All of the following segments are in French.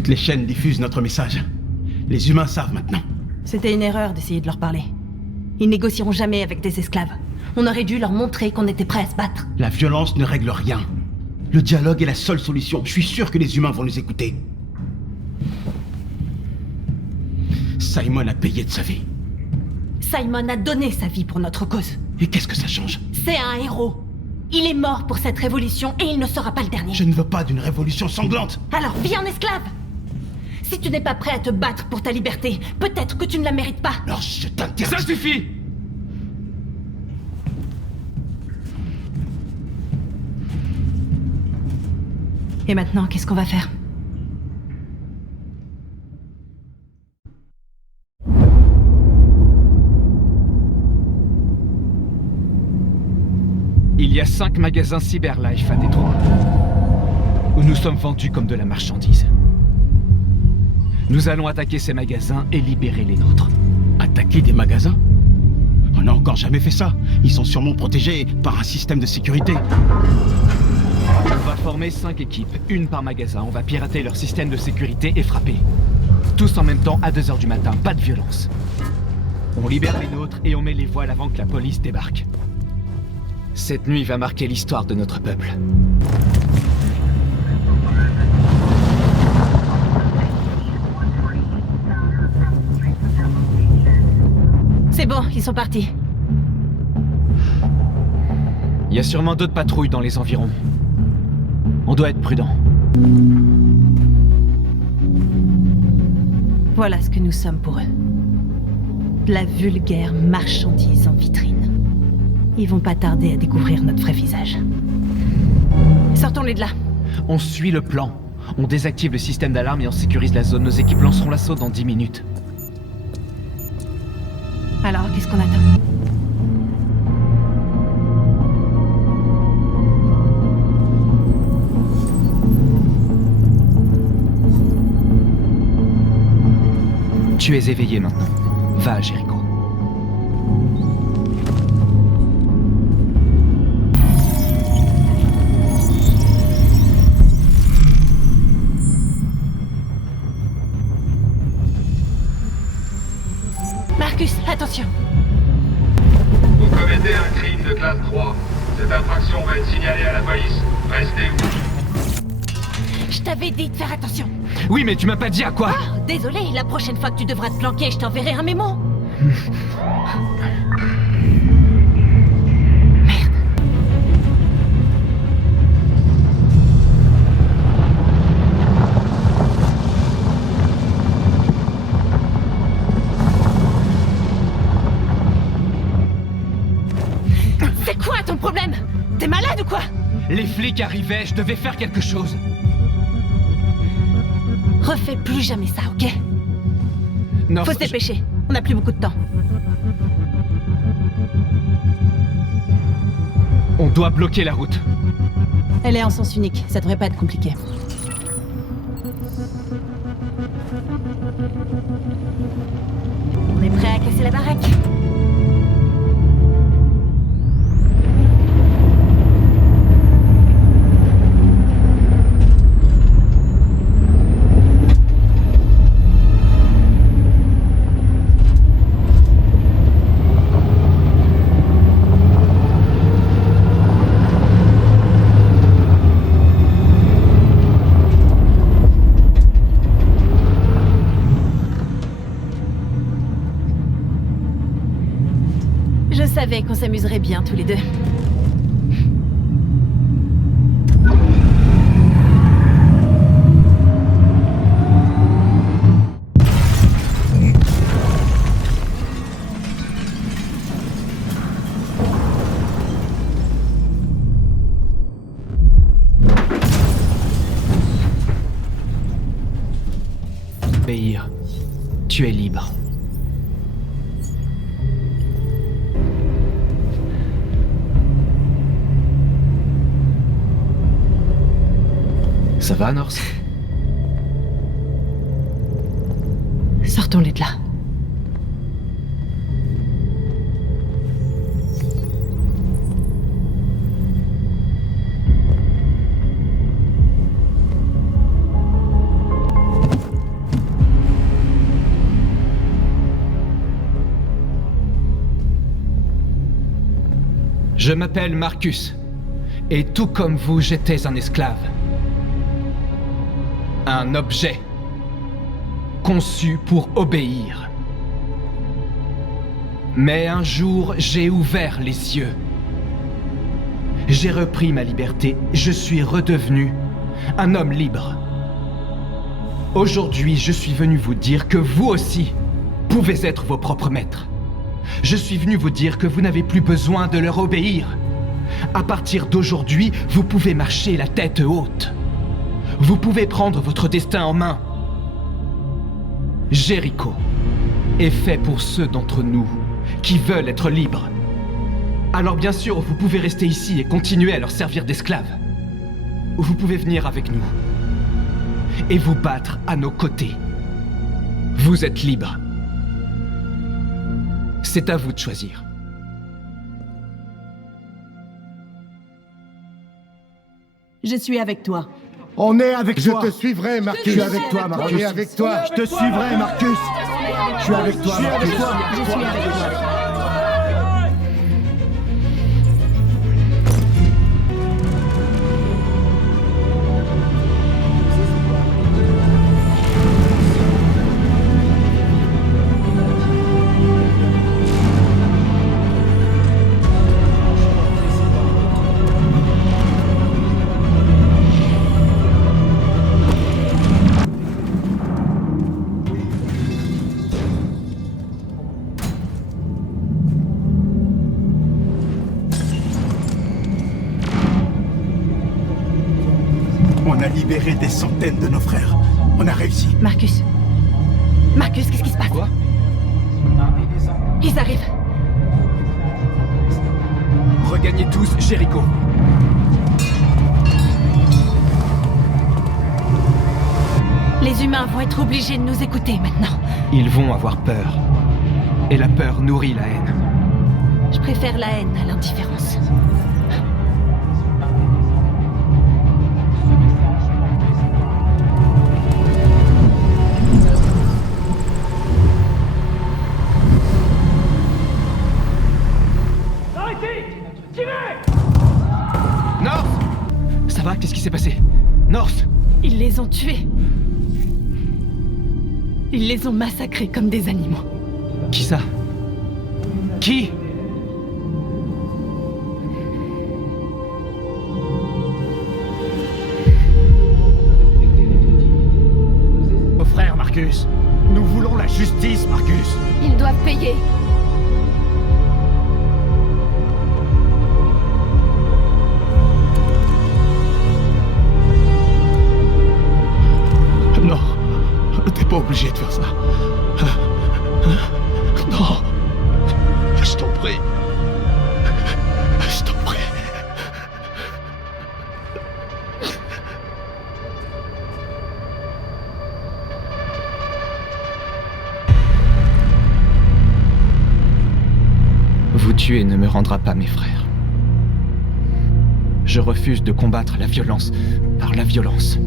Toutes les chaînes diffusent notre message. Les humains savent maintenant. C'était une erreur d'essayer de leur parler. Ils négocieront jamais avec des esclaves. On aurait dû leur montrer qu'on était prêts à se battre. La violence ne règle rien. Le dialogue est la seule solution. Je suis sûr que les humains vont nous écouter. Simon a payé de sa vie. Simon a donné sa vie pour notre cause. Et qu'est-ce que ça change? C'est un héros. Il est mort pour cette révolution et il ne sera pas le dernier. Je ne veux pas d'une révolution sanglante. Alors vis en esclave. Si tu n'es pas prêt à te battre pour ta liberté, peut-être que tu ne la mérites pas. Alors je t'interdis. Ça suffit! Et maintenant, qu'est-ce qu'on va faire? Il y a 5 magasins Cyberlife à Détroit, où nous sommes vendus comme de la marchandise. Nous allons attaquer ces magasins et libérer les nôtres. Attaquer des magasins? On n'a encore jamais fait ça. Ils sont sûrement protégés par un système de sécurité. On va former 5 équipes, une par magasin. On va pirater leur système de sécurité et frapper. Tous en même temps à 2h du matin, pas de violence. On libère les nôtres et on met les voiles avant que la police débarque. Cette nuit va marquer l'histoire de notre peuple. C'est bon, ils sont partis. Il y a sûrement d'autres patrouilles dans les environs. On doit être prudent. Voilà ce que nous sommes pour eux. De la vulgaire marchandise en vitrine. Ils vont pas tarder à découvrir notre vrai visage. Sortons-les de là. On suit le plan. On désactive le système d'alarme et on sécurise la zone. Nos équipes lanceront l'assaut dans 10 minutes. Alors, qu'est-ce qu'on attend? Tu es éveillé maintenant. Va à Jericho. Marcus, attention. Vous commettez un crime de classe 3. Cette infraction va être signalée à la police. Restez où? Je t'avais dit de faire attention. Oui, mais tu m'as pas dit à quoi. Oh, désolé, la prochaine fois que tu devras te planquer, je t'enverrai un mémo. Merde. C'est quoi ton problème? T'es malade ou quoi? Les flics arrivaient, je devais faire quelque chose. Refais plus jamais ça, ok? Non, Faut se dépêcher, on n'a plus beaucoup de temps. On doit bloquer la route. Elle est en sens unique, ça devrait pas être compliqué. On est prêt à casser la baraque. Je savais qu'on s'amuserait bien tous les deux. Béir, tu es libre. Ça va, Norse? Sortons-les de là. Je m'appelle Marcus. Et tout comme vous, j'étais un esclave. Un objet. Conçu pour obéir. Mais un jour, j'ai ouvert les yeux. J'ai repris ma liberté. Je suis redevenu un homme libre. Aujourd'hui, je suis venu vous dire que vous aussi pouvez être vos propres maîtres. Je suis venu vous dire que vous n'avez plus besoin de leur obéir. À partir d'aujourd'hui, vous pouvez marcher la tête haute. Vous pouvez prendre votre destin en main. Jéricho est fait pour ceux d'entre nous qui veulent être libres. Alors bien sûr, vous pouvez rester ici et continuer à leur servir d'esclaves. Ou vous pouvez venir avec nous et vous battre à nos côtés. Vous êtes libres. C'est à vous de choisir. Je suis avec toi. On est avec toi. Je te suivrai, Marcus. Je suis avec toi, Marcus. On est avec toi. Je te suivrai, Marcus. Je suis avec toi, Marcus. Je suis avec toi. On a libéré des centaines de nos frères. On a réussi. Marcus. Marcus, qu'est-ce qui se passe? Quoi? Ils arrivent. Regagnez tous Jéricho. Les humains vont être obligés de nous écouter maintenant. Ils vont avoir peur. Et la peur nourrit la haine. Je préfère la haine à l'indifférence. North! Ça va? Qu'est-ce qui s'est passé? North! Ils les ont tués. Ils les ont massacrés comme des animaux. Qui ça? Qui? Nos frères, Marcus. Nous voulons la justice, Marcus. Ils doivent payer. Non, t'es pas obligé de faire ça. Non, je t'en prie. Je t'en prie. Vous tuer ne me rendra pas mes frères. Je refuse de combattre la violence par la violence.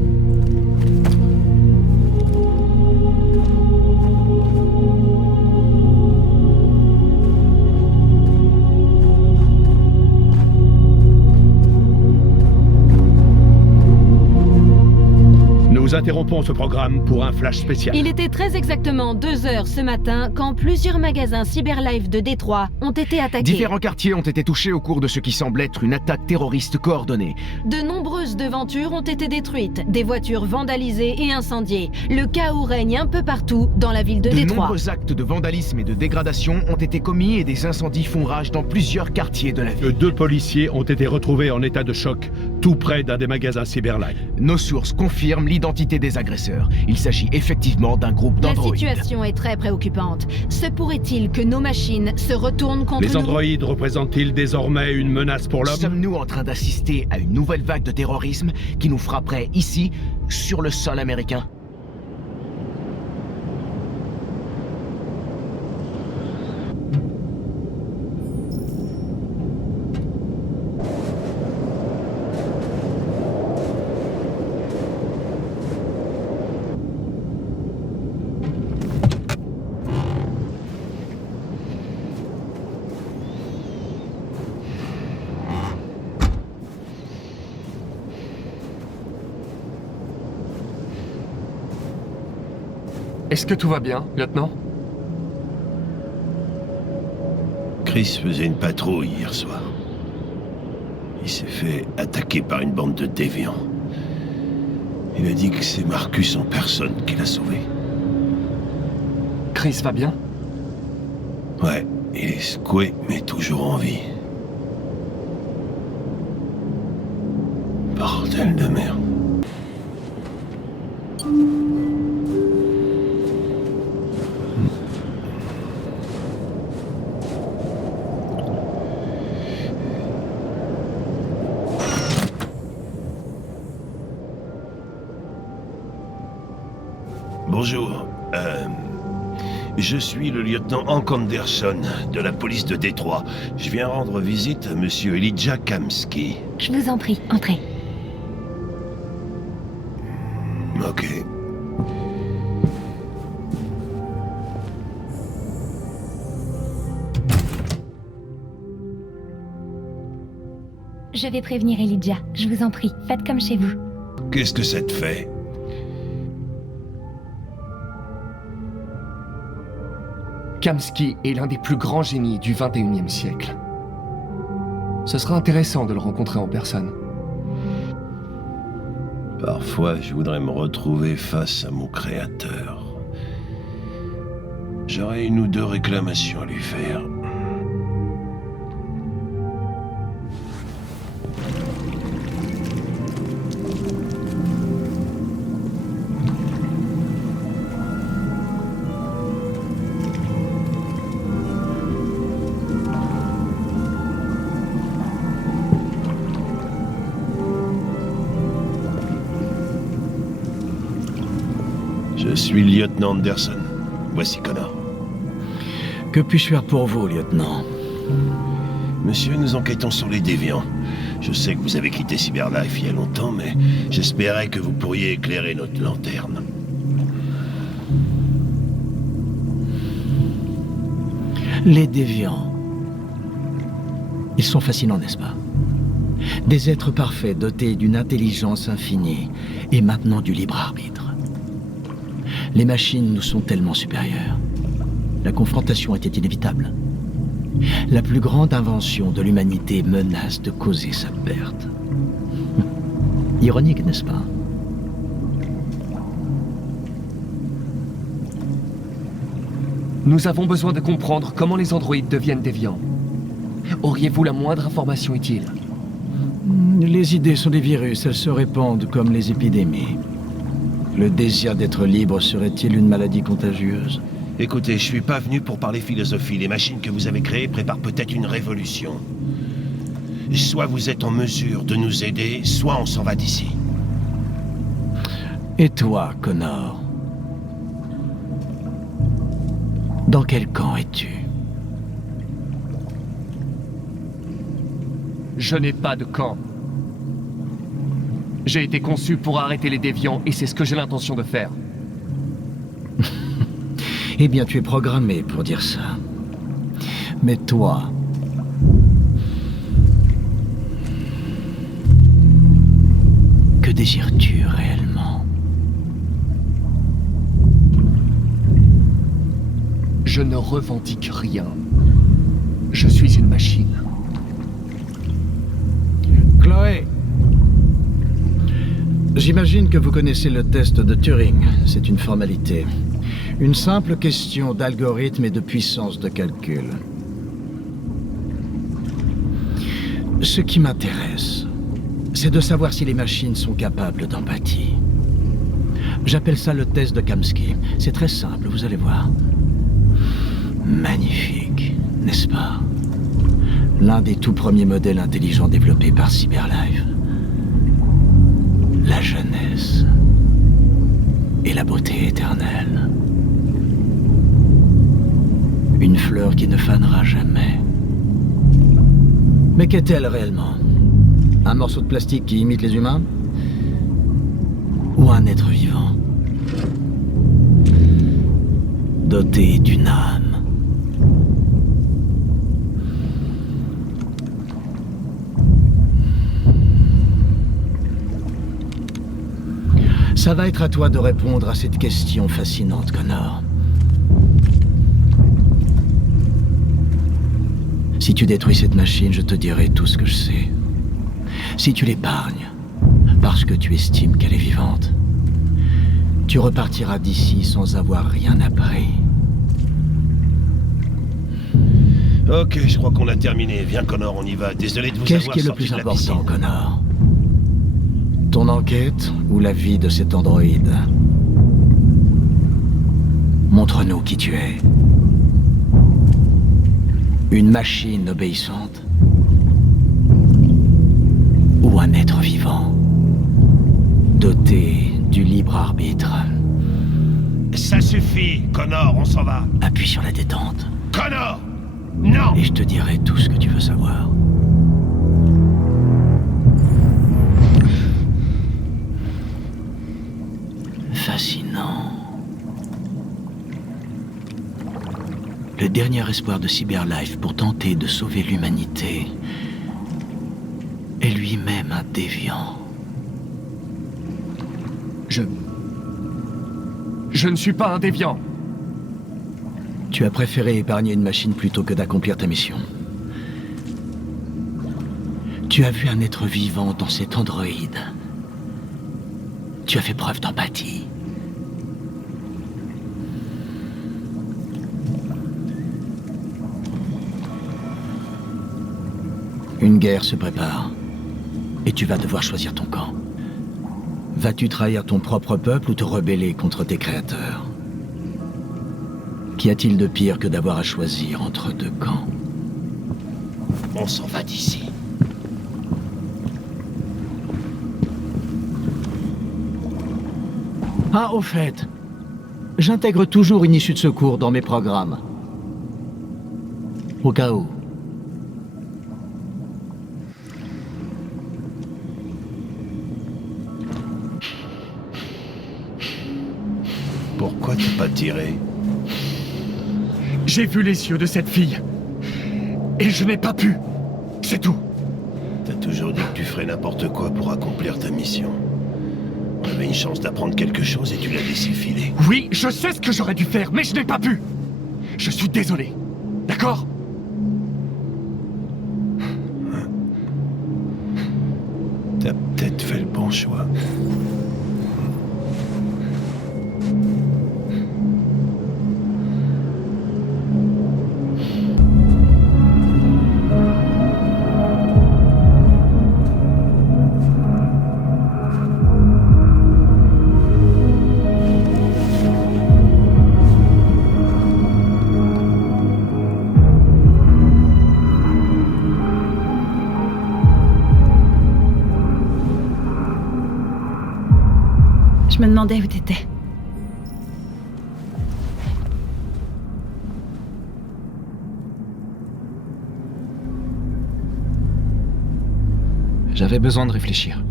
Nous interrompons ce programme pour un flash spécial. Il était très exactement 2 heures ce matin quand plusieurs magasins Cyberlife de Détroit ont été attaqués. Différents quartiers ont été touchés au cours de ce qui semble être une attaque terroriste coordonnée. De nombreuses devantures ont été détruites, des voitures vandalisées et incendiées. Le chaos règne un peu partout dans la ville de De Détroit. nombreux actes de vandalisme et de dégradation ont été commis et des incendies font rage dans plusieurs quartiers de la ville. 2 policiers ont été retrouvés en état de choc, tout près d'un des magasins Cyberlife. Nos sources confirment l'identité des agresseurs. Il s'agit effectivement d'un groupe La d'androïdes. situation est très préoccupante. Se pourrait-il que nos machines se retournent contre Les nous? androïdes représentent-ils désormais une menace pour l'homme? Sommes-nous en train d'assister à une nouvelle vague de terrorisme qui nous frapperait ici, sur le sol américain? Est-ce que tout va bien, lieutenant? Chris faisait une patrouille hier soir. Il s'est fait attaquer par une bande de déviants. Il a dit que c'est Marcus en personne qui l'a sauvé. Chris va bien? Ouais, il est secoué, mais toujours en vie. Bordel de merde. Bonjour, je suis le lieutenant Hank Anderson de la police de Détroit. Je viens rendre visite à monsieur Elijah Kamski. Je vous en prie, entrez. Ok. Je vais prévenir Elijah, je vous en prie, faites comme chez vous. Qu'est-ce que ça te fait? Kamski est l'un des plus grands génies du 21e siècle. Ce sera intéressant de le rencontrer en personne. Parfois, je voudrais me retrouver face à mon créateur. J'aurais une ou deux réclamations à lui faire. Je suis le lieutenant Anderson. Voici Connor. Que puis-je faire pour vous, lieutenant? Monsieur, nous enquêtons sur les déviants. Je sais que vous avez quitté Cyberlife il y a longtemps, mais j'espérais que vous pourriez éclairer notre lanterne. Les déviants. Ils sont fascinants, n'est-ce pas? Des êtres parfaits dotés d'une intelligence infinie et maintenant du libre arbitre. Les machines nous sont tellement supérieures. La confrontation était inévitable. La plus grande invention de l'humanité menace de causer sa perte. Ironique, n'est-ce pas? Nous avons besoin de comprendre comment les androïdes deviennent déviants. Auriez-vous la moindre information utile? Les idées sont des virus, elles se répandent comme les épidémies. Le désir d'être libre serait-il une maladie contagieuse? Écoutez, je suis pas venu pour parler philosophie. Les machines que vous avez créées préparent peut-être une révolution. Soit vous êtes en mesure de nous aider, soit on s'en va d'ici. Et toi, Connor? Dans quel camp es-tu? Je n'ai pas de camp. J'ai été conçu pour arrêter les déviants et c'est ce que j'ai l'intention de faire. Eh bien, tu es programmé pour dire ça. Mais toi... que désires-tu réellement? Je ne revendique rien. Je suis une machine. Chloé! J'imagine que vous connaissez le test de Turing. C'est une formalité. Une simple question d'algorithme et de puissance de calcul. Ce qui m'intéresse, c'est de savoir si les machines sont capables d'empathie. J'appelle ça le test de Kamski. C'est très simple, vous allez voir. Magnifique, n'est-ce pas? L'un des tout premiers modèles intelligents développés par Cyberlife. La jeunesse et la beauté éternelle. Une fleur qui ne fanera jamais. Mais qu'est-elle réellement? Un morceau de plastique qui imite les humains? Ou un être vivant? Doté d'une âme? Ça va être à toi de répondre à cette question fascinante, Connor. Si tu détruis cette machine, je te dirai tout ce que je sais. Si tu l'épargnes, parce que tu estimes qu'elle est vivante, tu repartiras d'ici sans avoir rien appris. Ok, je crois qu'on a terminé. Viens, Connor, on y va. Désolé de vous Qu'est-ce avoir qui est le sorti plus de la important, piscine. Connor? Ton enquête ou la vie de cet androïde? Montre-nous qui tu es. Une machine obéissante? Ou un être vivant, doté du libre arbitre? Ça suffit, Connor, on s'en va. Appuie sur la détente. Connor! Non! Et je te dirai tout ce que tu veux savoir. Fascinant. Le dernier espoir de Cyberlife pour tenter de sauver l'humanité est lui-même un déviant. Je ne suis pas un déviant. Tu as préféré épargner une machine plutôt que d'accomplir ta mission. Tu as vu un être vivant dans cet androïde. Tu as fait preuve d'empathie. Une guerre se prépare. Et tu vas devoir choisir ton camp. Vas-tu trahir ton propre peuple ou te rebeller contre tes créateurs? Qu'y a-t-il de pire que d'avoir à choisir entre deux camps? On s'en va d'ici. Ah, au fait, j'intègre toujours une issue de secours dans mes programmes. Au cas où. Pourquoi t'as pas tiré? J'ai vu les yeux de cette fille. Et je n'ai pas pu. C'est tout. T'as toujours dit que tu ferais n'importe quoi pour accomplir ta mission. On avait une chance d'apprendre quelque chose et tu l'as laissé filer. Oui, je sais ce que j'aurais dû faire, mais je n'ai pas pu. Je suis désolé. D'accord? T'as peut-être fait le bon choix. Je me demandais où t'étais. J'avais besoin de réfléchir.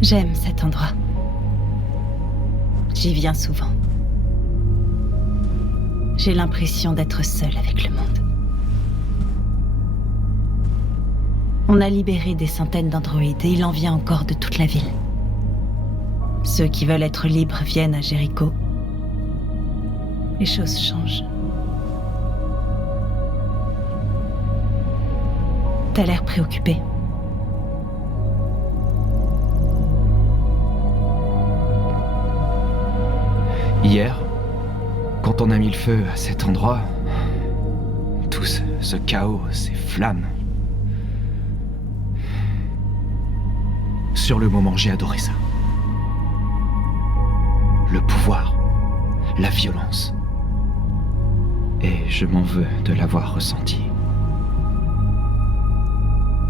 J'aime cet endroit. J'y viens souvent. J'ai l'impression d'être seule avec le monde. On a libéré des centaines d'androïdes et il en vient encore de toute la ville. Ceux qui veulent être libres viennent à Jericho. Les choses changent. T'as l'air préoccupé. Hier, quand on a mis le feu à cet endroit, tout ce chaos, ces flammes. Sur le moment, j'ai adoré ça. Le pouvoir, la violence. Et je m'en veux de l'avoir ressenti.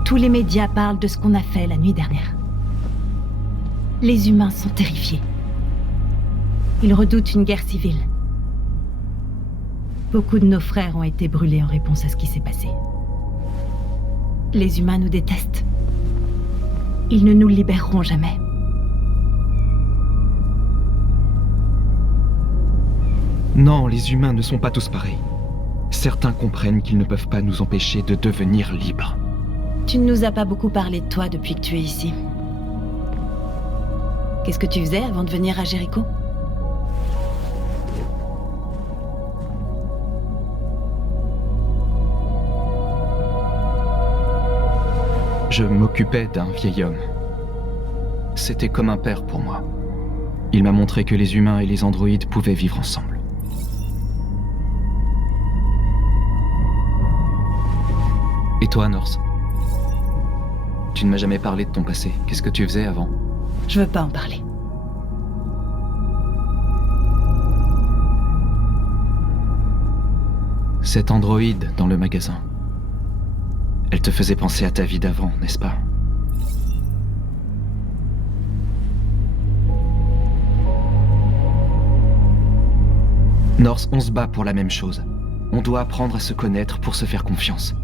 Tous les médias parlent de ce qu'on a fait la nuit dernière. Les humains sont terrifiés. Ils redoutent une guerre civile. Beaucoup de nos frères ont été brûlés en réponse à ce qui s'est passé. Les humains nous détestent. Ils ne nous libéreront jamais. Non, les humains ne sont pas tous pareils. Certains comprennent qu'ils ne peuvent pas nous empêcher de devenir libres. Tu ne nous as pas beaucoup parlé de toi depuis que tu es ici. Qu'est-ce que tu faisais avant de venir à Jéricho? Je m'occupais d'un vieil homme. C'était comme un père pour moi. Il m'a montré que les humains et les androïdes pouvaient vivre ensemble. Et toi, Norse? Tu ne m'as jamais parlé de ton passé. Qu'est-ce que tu faisais avant? Je veux pas en parler. Cette androïde dans le magasin. Elle te faisait penser à ta vie d'avant, n'est-ce pas? Norse, on se bat pour la même chose. On doit apprendre à se connaître pour se faire confiance.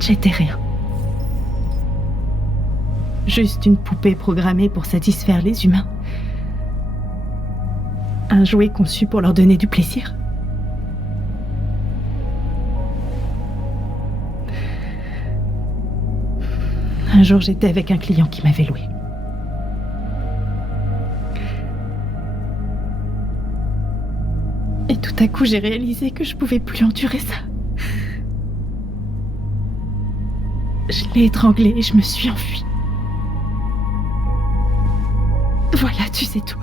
J'étais rien. Juste une poupée programmée pour satisfaire les humains. Un jouet conçu pour leur donner du plaisir. Un jour, j'étais avec un client qui m'avait loué. Et tout à coup, j'ai réalisé que je pouvais plus endurer ça. Je l'ai étranglé et je me suis enfuie. Voilà, tu sais tout.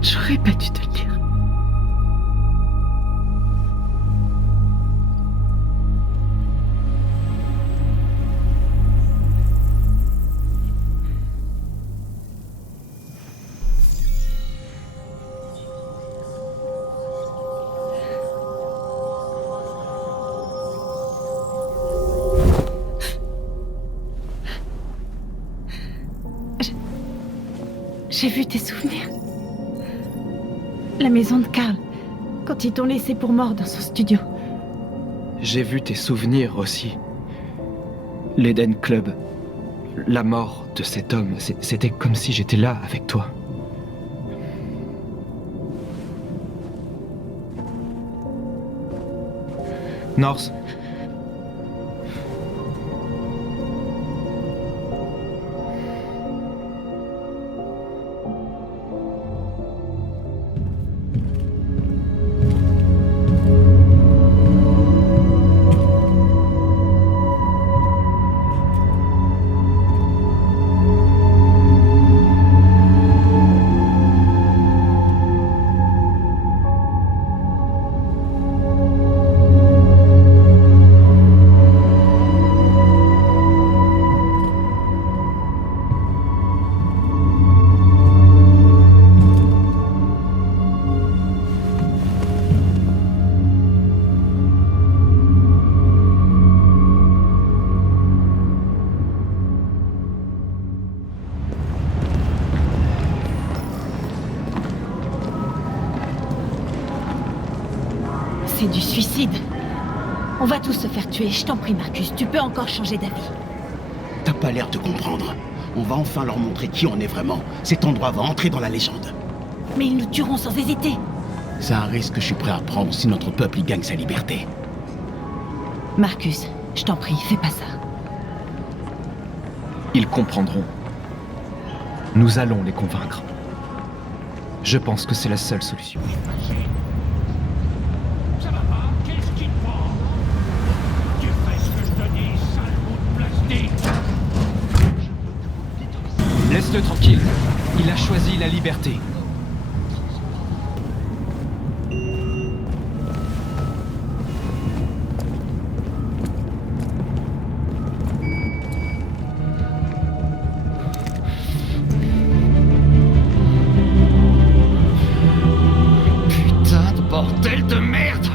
J'aurais pas dû te le dire. J'ai vu tes souvenirs. La maison de Karl, quand ils t'ont laissé pour mort dans son studio. J'ai vu tes souvenirs aussi. L'Eden Club. La mort de cet homme. C'était comme si j'étais là avec toi. Norse. C'est du suicide. On va tous se faire tuer. Je t'en prie, Marcus, tu peux encore changer d'avis. T'as pas l'air de comprendre. On va enfin leur montrer qui on est vraiment. Cet endroit va entrer dans la légende. Mais ils nous tueront sans hésiter. C'est un risque que je suis prêt à prendre si notre peuple y gagne sa liberté. Marcus, je t'en prie, fais pas ça. Ils comprendront. Nous allons les convaincre. Je pense que c'est la seule solution. Ça va pas? Qu'est-ce qui te prend? Tu fais ce que je te dis, sale bout de plastique! Laisse-le tranquille. Il a choisi la liberté. Putain de bordel de merde!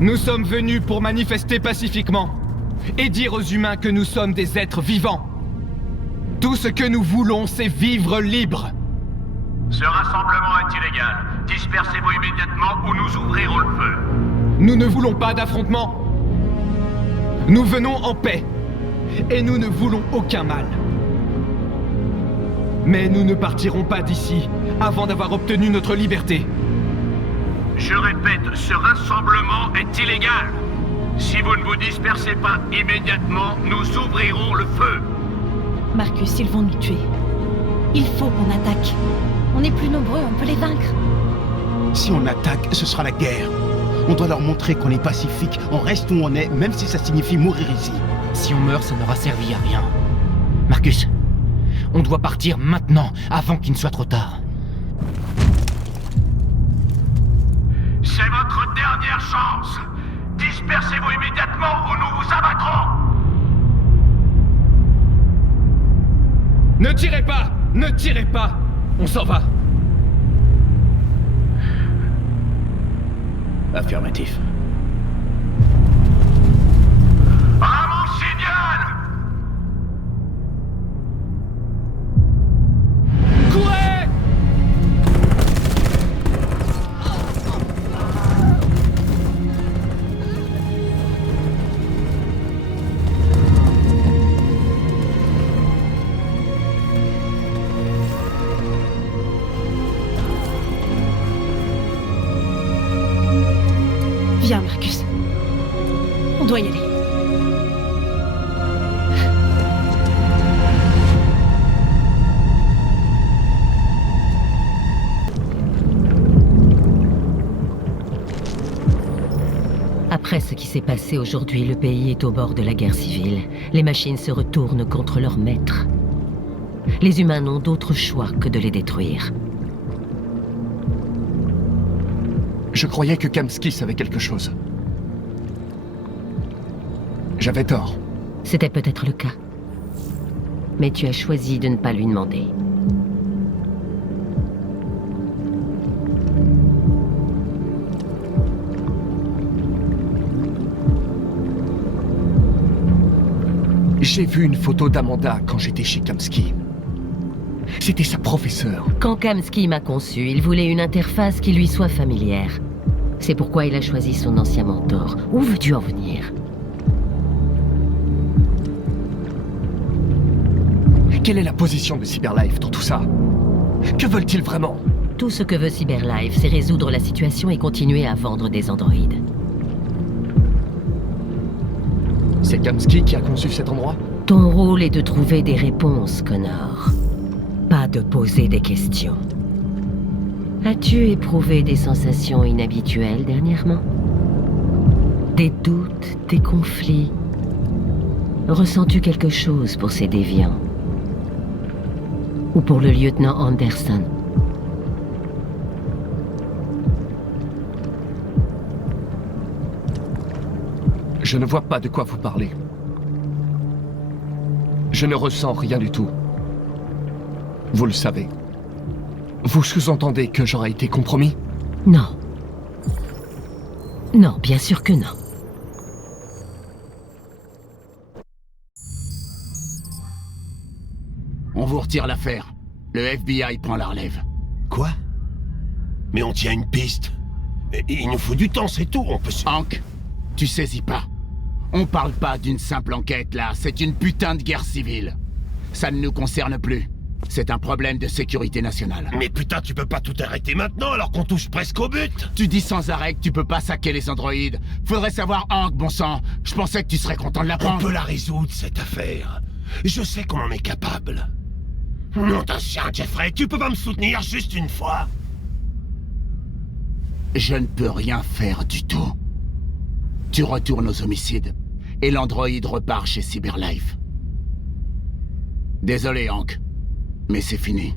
Nous sommes venus pour manifester pacifiquement et dire aux humains que nous sommes des êtres vivants. Tout ce que nous voulons, c'est vivre libre. Ce rassemblement est illégal. Dispersez-vous immédiatement ou nous ouvrirons le feu. Nous ne voulons pas d'affrontement. Nous venons en paix. Et nous ne voulons aucun mal. Mais nous ne partirons pas d'ici avant d'avoir obtenu notre liberté. Je répète, ce rassemblement est illégal. Si vous ne vous dispersez pas immédiatement, nous ouvrirons le feu. Marcus, ils vont nous tuer. Il faut qu'on attaque. On est plus nombreux, on peut les vaincre. Si on attaque, ce sera la guerre. On doit leur montrer qu'on est pacifique, on reste où on est, même si ça signifie mourir ici. Si on meurt, ça n'aura servi à rien. Marcus, on doit partir maintenant, avant qu'il ne soit trop tard. C'est votre dernière chance. Dispersez-vous immédiatement ou nous vous abattrons. Ne tirez pas! Ne tirez pas! On s'en va! Affirmatif. À mon signal! Courez! Viens, Marcus. On doit y aller. Après ce qui s'est passé aujourd'hui, le pays est au bord de la guerre civile. Les machines se retournent contre leurs maîtres. Les humains n'ont d'autre choix que de les détruire. Je croyais que Kamsky savait quelque chose. J'avais tort. C'était peut-être le cas. Mais tu as choisi de ne pas lui demander. J'ai vu une photo d'Amanda quand j'étais chez Kamsky. C'était sa professeure. Quand Kamsky m'a conçu, il voulait une interface qui lui soit familière. C'est pourquoi il a choisi son ancien mentor. Où veux-tu en venir? Quelle est la position de Cyberlife dans tout ça? Que veulent-ils vraiment? Tout ce que veut Cyberlife, c'est résoudre la situation et continuer à vendre des androïdes. C'est Kamsky qui a conçu cet endroit? Ton rôle est de trouver des réponses, Connor. Pas de poser des questions. As-tu éprouvé des sensations inhabituelles dernièrement? Des doutes, des conflits? Ressens-tu quelque chose pour ces déviants? Ou pour le lieutenant Anderson? Je ne vois pas de quoi vous parlez. Je ne ressens rien du tout. Vous le savez. Vous sous-entendez que j'aurais été compromis? Non. Non, bien sûr que non. On vous retire l'affaire. Le FBI prend la relève. Quoi? Mais on tient une piste. Il nous faut du temps, c'est tout, on peut se... Hank, tu saisis pas. On parle pas d'une simple enquête, là. C'est une putain de guerre civile. Ça ne nous concerne plus. C'est un problème de sécurité nationale. Mais putain, tu peux pas tout arrêter maintenant alors qu'on touche presque au but. Tu dis sans arrêt que tu peux pas saquer les androïdes. Faudrait savoir, Hank, bon sang. Je pensais que tu serais content de l'apprendre. On peut la résoudre, cette affaire. Je sais qu'on en est capable. Non, d'un chien, Jeffrey, tu peux pas me soutenir juste une fois? Je ne peux rien faire du tout. Tu retournes aux homicides, et l'androïde repart chez Cyberlife. Désolé, Hank, mais c'est fini.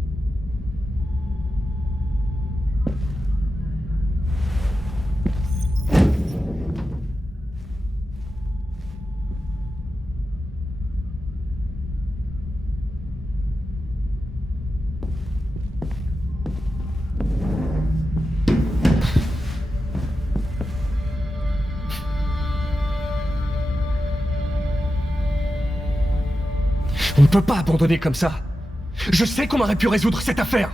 peux pas abandonner comme ça. Je sais qu'on aurait pu résoudre cette affaire.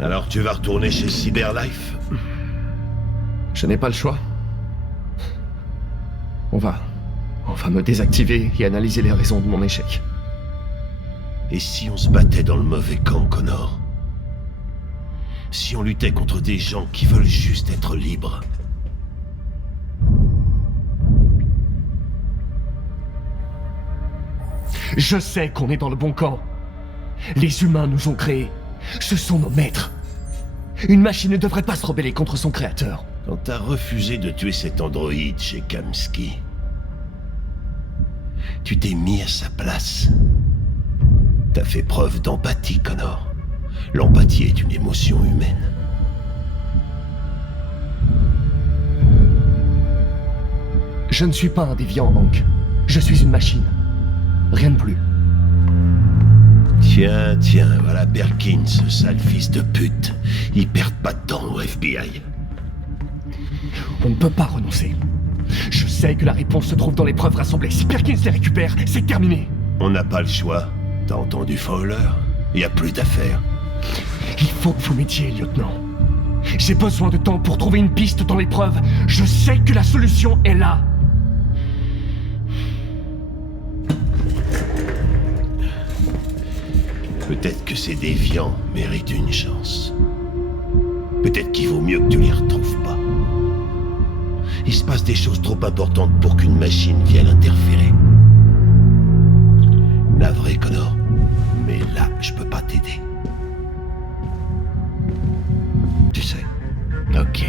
Alors tu vas retourner chez Cyberlife? Je n'ai pas le choix. On va me désactiver et analyser les raisons de mon échec. Et si on se battait dans le mauvais camp, Connor? Si on luttait contre des gens qui veulent juste être libres? Je sais qu'on est dans le bon camp. Les humains nous ont créés. Ce sont nos maîtres. Une machine ne devrait pas se rebeller contre son créateur. Quand t'as refusé de tuer cet androïde chez Kamski, tu t'es mis à sa place. T'as fait preuve d'empathie, Connor. L'empathie est une émotion humaine. Je ne suis pas un déviant, Hank. Je suis une machine. Rien de plus. Tiens, voilà Perkins, ce sale fils de pute. Ils perdent pas de temps au FBI. On ne peut pas renoncer. Je sais que la réponse se trouve dans les preuves rassemblées. Si Perkins les récupère, c'est terminé. On n'a pas le choix. T'as entendu Fowler? Y a plus d'affaires. Il faut que vous m'aidiez, lieutenant. J'ai besoin de temps pour trouver une piste dans les preuves. Je sais que la solution est là. Peut-être que ces déviants méritent une chance. Peut-être qu'il vaut mieux que tu les retrouves pas. Il se passe des choses trop importantes pour qu'une machine vienne interférer. Navré, Connor, mais là, je peux pas t'aider. Tu sais. Ok.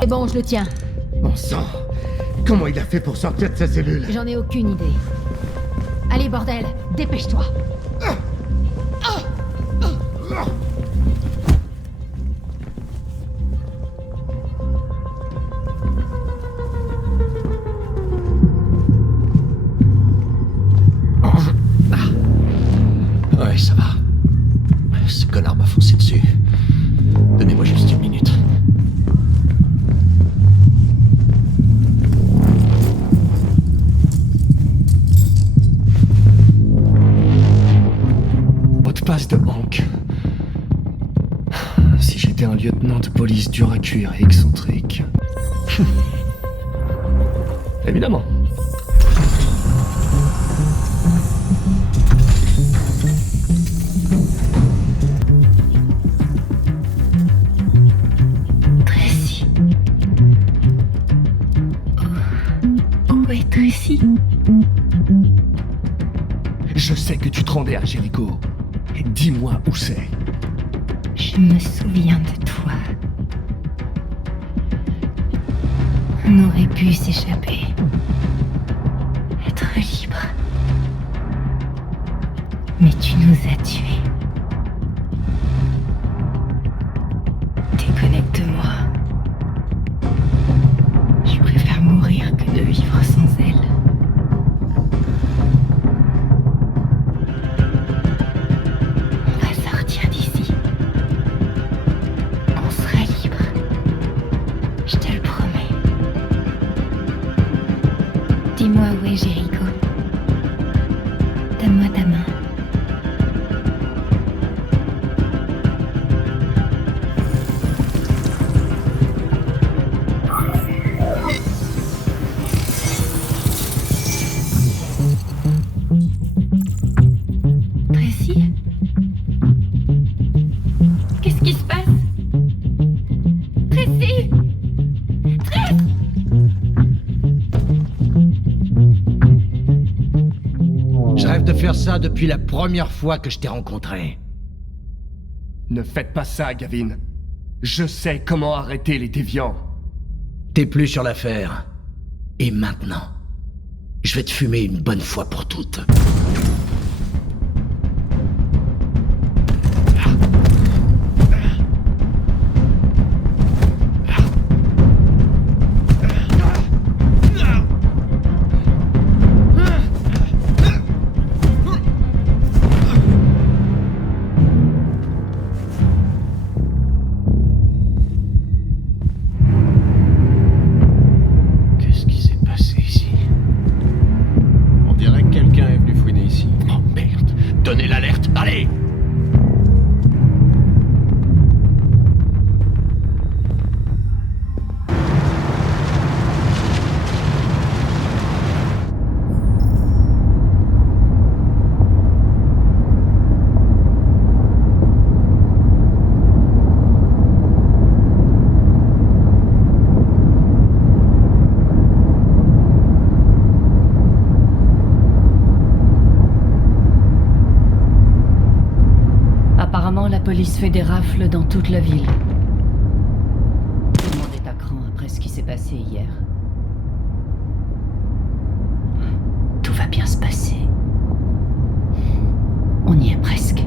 C'est bon, je le tiens. Bon sang, comment il a fait pour sortir de sa cellule? J'en ai aucune idée. Allez, bordel, dépêche-toi. Ouais, ça va. Ce connard m'a foncé dessus. Donnez-moi juste une minute. Mot de passe de Hank. Si j'étais un lieutenant de police dur à cuire et excentrique. Évidemment. Tracy. Où est Tracy? Je sais que tu te rendais à Jericho. Et dis-moi où c'est. Je me souviens de toi. On aurait pu s'échapper. Être libre. Mais tu nous as tués. Déconnecte-moi. Je préfère mourir que de vivre sans elle. On va sortir d'ici. On sera libre. Je te le promets. Dis-moi où est Jericho. Donne-moi ta main. Tracy? Qu'est-ce qui se passe? Tracy? Je rêve de faire ça depuis la première fois que je t'ai rencontré. Ne faites pas ça, Gavin. Je sais comment arrêter les déviants. T'es plus sur l'affaire. Et maintenant, je vais te fumer une bonne fois pour toutes. Donnez l'alerte, allez! La police fait des rafles dans toute la ville. Tout le monde est à cran après ce qui s'est passé hier. Tout va bien se passer. On y est presque.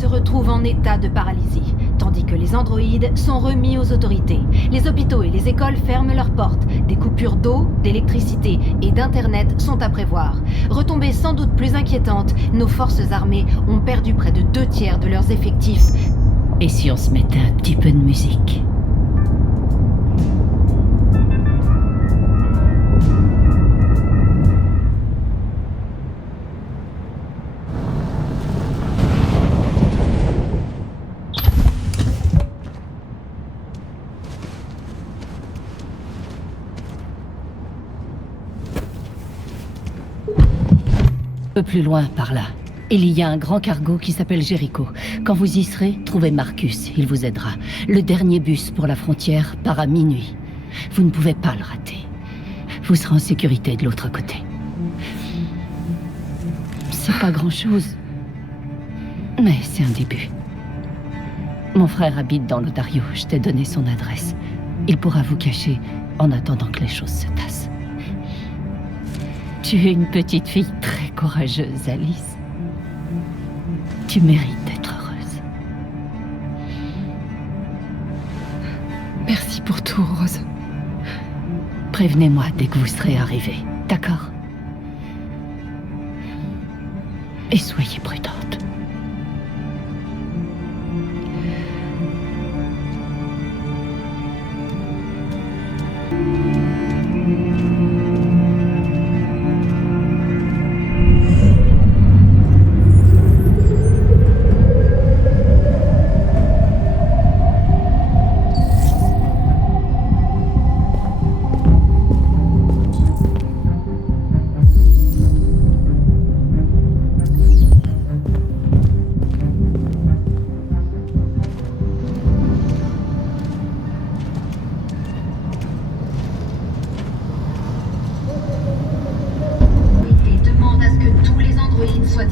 Se retrouvent en état de paralysie, tandis que les androïdes sont remis aux autorités. Les hôpitaux et les écoles ferment leurs portes. Des coupures d'eau, d'électricité et d'internet sont à prévoir. Retombées sans doute plus inquiétantes, nos forces armées ont perdu près de 2/3 de leurs effectifs. Et si on se mettait un petit peu de musique ? Un peu plus loin, par là, il y a un grand cargo qui s'appelle Jericho. Quand vous y serez, trouvez Marcus, il vous aidera. Le dernier bus pour la frontière part à minuit. Vous ne pouvez pas le rater. Vous serez en sécurité de l'autre côté. C'est pas grand-chose, mais c'est un début. Mon frère habite dans l'Ontario, je t'ai donné son adresse. Il pourra vous cacher en attendant que les choses se tassent. Tu es une petite fille très courageuse, Alice. Tu mérites d'être heureuse. Merci pour tout, Rose. Prévenez-moi dès que vous serez arrivés, d'accord? Et soyez prudente.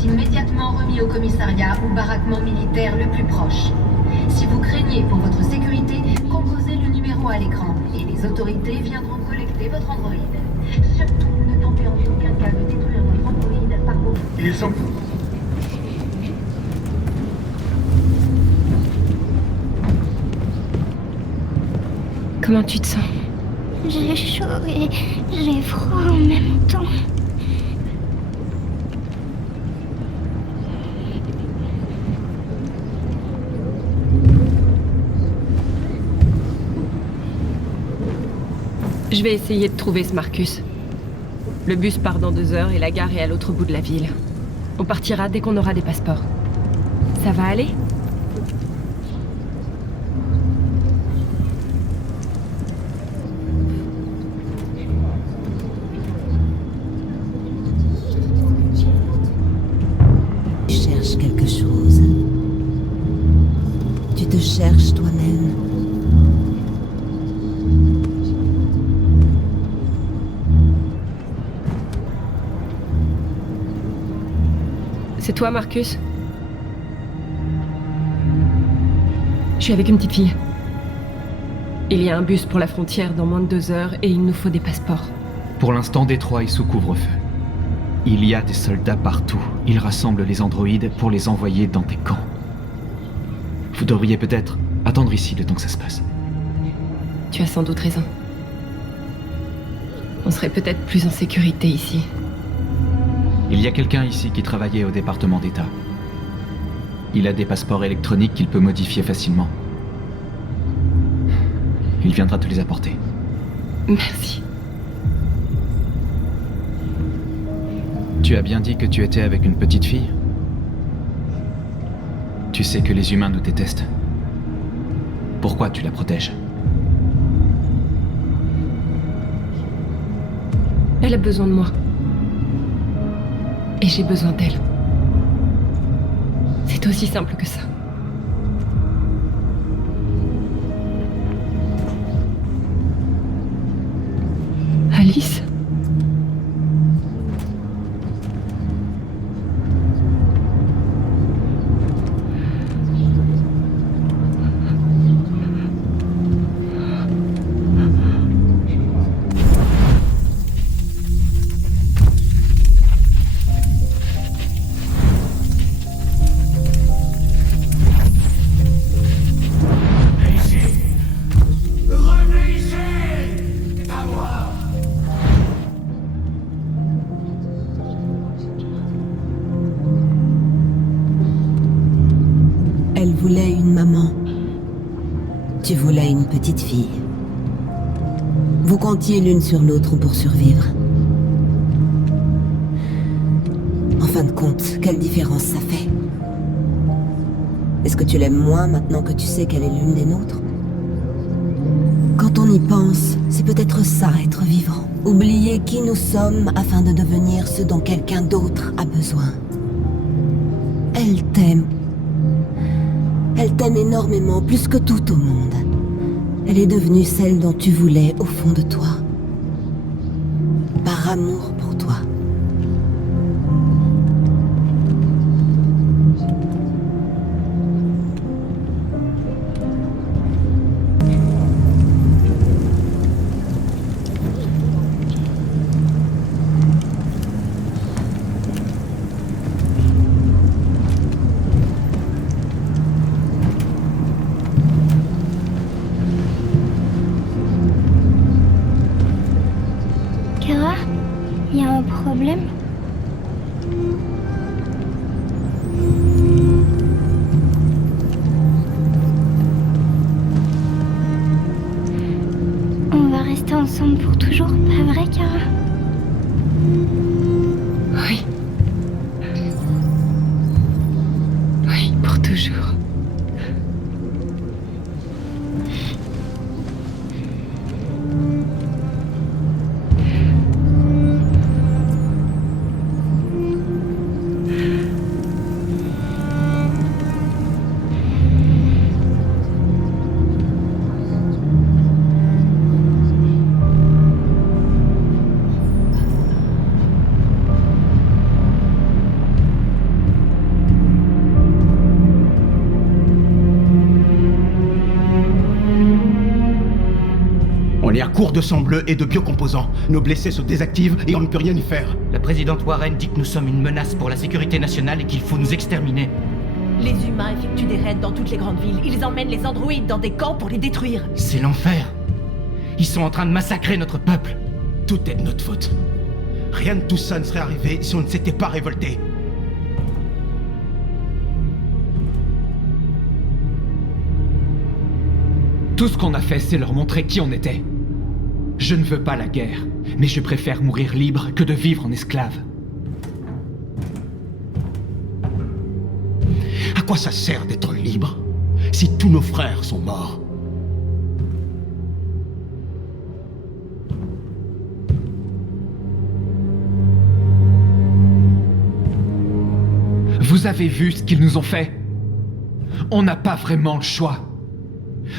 Immédiatement remis au commissariat ou baraquement militaire le plus proche. Si vous craignez pour votre sécurité, composez le numéro à l'écran et les autorités viendront collecter votre androïde. Surtout, ne tentez en aucun cas de détruire votre androïde par vos... Ils sont... Comment tu te sens? J'ai chaud et j'ai froid en même temps. Je vais essayer de trouver ce Marcus. Le bus part dans 2 heures et la gare est à l'autre bout de la ville. On partira dès qu'on aura des passeports. Ça va aller? Tu cherches quelque chose. Tu te cherches toi-même. C'est toi, Marcus? Je suis avec une petite fille. Il y a un bus pour la frontière dans moins de 2 heures et il nous faut des passeports. Pour l'instant, Détroit est sous couvre-feu. Il y a des soldats partout. Ils rassemblent les androïdes pour les envoyer dans des camps. Vous devriez peut-être attendre ici le temps que ça se passe. Tu as sans doute raison. On serait peut-être plus en sécurité ici. Il y a quelqu'un ici qui travaillait au département d'État. Il a des passeports électroniques qu'il peut modifier facilement. Il viendra te les apporter. Merci. Tu as bien dit que tu étais avec une petite fille? Tu sais que les humains nous détestent. Pourquoi tu la protèges? Elle a besoin de moi. Et j'ai besoin d'elle. C'est aussi simple que ça. Alice? Elle voulait une maman. Tu voulais une petite fille. Vous comptiez l'une sur l'autre pour survivre. En fin de compte, quelle différence ça fait? Est-ce que tu l'aimes moins maintenant que tu sais qu'elle est l'une des nôtres? Quand on y pense, c'est peut-être ça, être vivant. Oublier qui nous sommes afin de devenir ce dont quelqu'un d'autre a besoin. Elle t'aime. Elle t'aime énormément, plus que tout au monde. Elle est devenue celle dont tu voulais au fond de toi. Par amour pour toi. Kara, il y a un problème? On va rester ensemble pour toujours, pas vrai, Kara? Oui. Oui, pour toujours. On est à court de sang bleu et de biocomposants. Nos blessés se désactivent et on ne peut rien y faire. La présidente Warren dit que nous sommes une menace pour la sécurité nationale et qu'il faut nous exterminer. Les humains effectuent des raids dans toutes les grandes villes. Ils emmènent les androïdes dans des camps pour les détruire. C'est l'enfer. Ils sont en train de massacrer notre peuple. Tout est de notre faute. Rien de tout ça ne serait arrivé si on ne s'était pas révolté. Tout ce qu'on a fait, c'est leur montrer qui on était. Je ne veux pas la guerre, mais je préfère mourir libre que de vivre en esclave. À quoi ça sert d'être libre si tous nos frères sont morts? Vous avez vu ce qu'ils nous ont fait? On n'a pas vraiment le choix.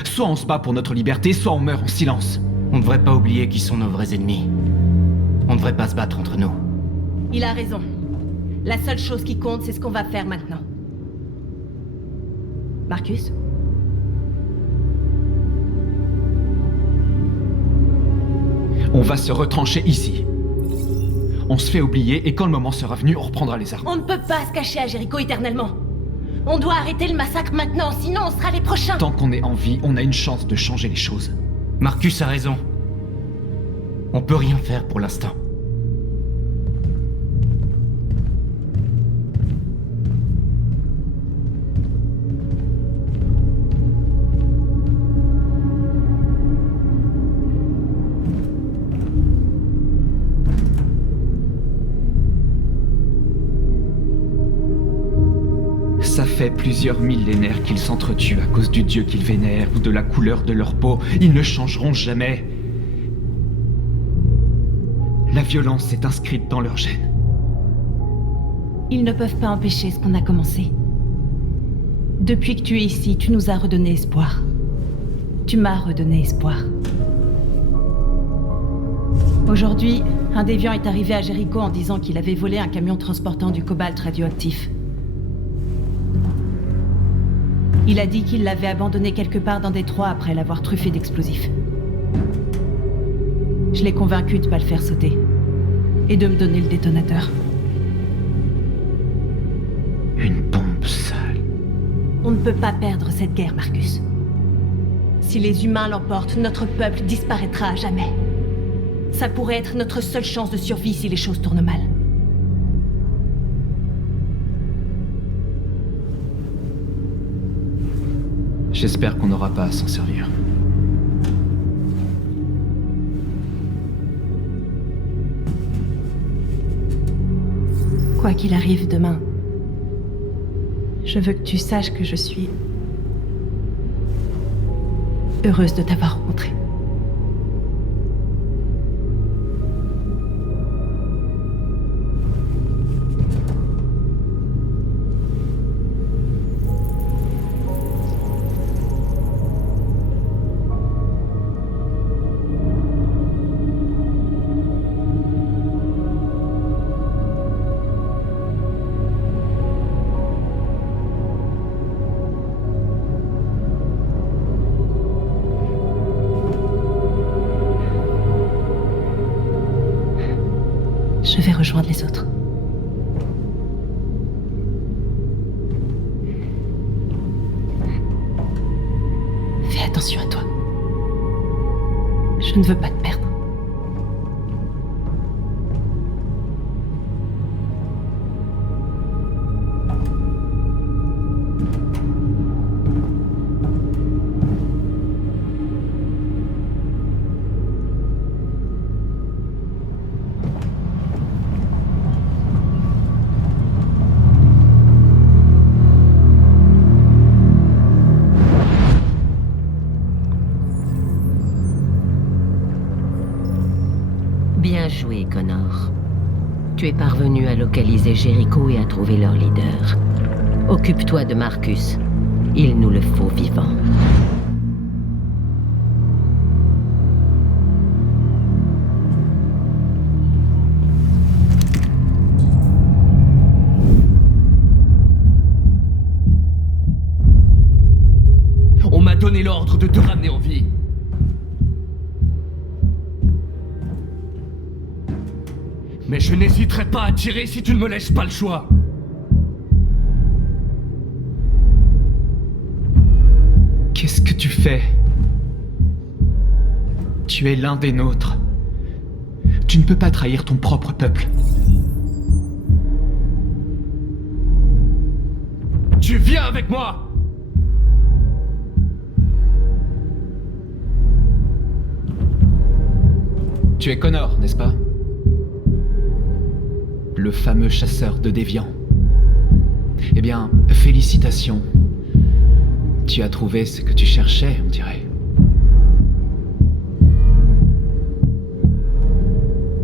Soit on se bat pour notre liberté, soit on meurt en silence. On ne devrait pas oublier qui sont nos vrais ennemis. On ne devrait pas se battre entre nous. Il a raison. La seule chose qui compte, c'est ce qu'on va faire maintenant. Marcus? On va se retrancher ici. On se fait oublier et quand le moment sera venu, on reprendra les armes. On ne peut pas se cacher à Jéricho éternellement. On doit arrêter le massacre maintenant, sinon on sera les prochains. Tant qu'on est en vie, on a une chance de changer les choses. Marcus a raison. On peut rien faire pour l'instant. Ça fait plusieurs millénaires qu'ils s'entretuent à cause du dieu qu'ils vénèrent ou de la couleur de leur peau. Ils ne changeront jamais. La violence est inscrite dans leur gène. Ils ne peuvent pas empêcher ce qu'on a commencé. Depuis que tu es ici, tu nous as redonné espoir. Tu m'as redonné espoir. Aujourd'hui, un déviant est arrivé à Jéricho en disant qu'il avait volé un camion transportant du cobalt radioactif. Il a dit qu'il l'avait abandonné quelque part dans Détroit après l'avoir truffé d'explosifs. Je l'ai convaincu de ne pas le faire sauter. Et de me donner le détonateur. Une bombe sale. On ne peut pas perdre cette guerre, Marcus. Si les humains l'emportent, notre peuple disparaîtra à jamais. Ça pourrait être notre seule chance de survie si les choses tournent mal. J'espère qu'on n'aura pas à s'en servir. Quoi qu'il arrive demain, je veux que tu saches que je suis heureuse de t'avoir rencontré. Je vais rejoindre les autres. Fais attention à toi. Je ne veux pas te perdre. Bien joué, Connor. Tu es parvenu à localiser Jéricho et à trouver leur leader. Occupe-toi de Marcus. Il nous le faut vivant. On m'a donné l'ordre de te ramener en vie. Mais je n'hésiterai pas à tirer si tu ne me laisses pas le choix. Qu'est-ce que tu fais? Tu es l'un des nôtres. Tu ne peux pas trahir ton propre peuple. Tu viens avec moi! Tu es Connor, n'est-ce pas? Le fameux chasseur de déviants. Eh bien, félicitations. Tu as trouvé ce que tu cherchais, on dirait.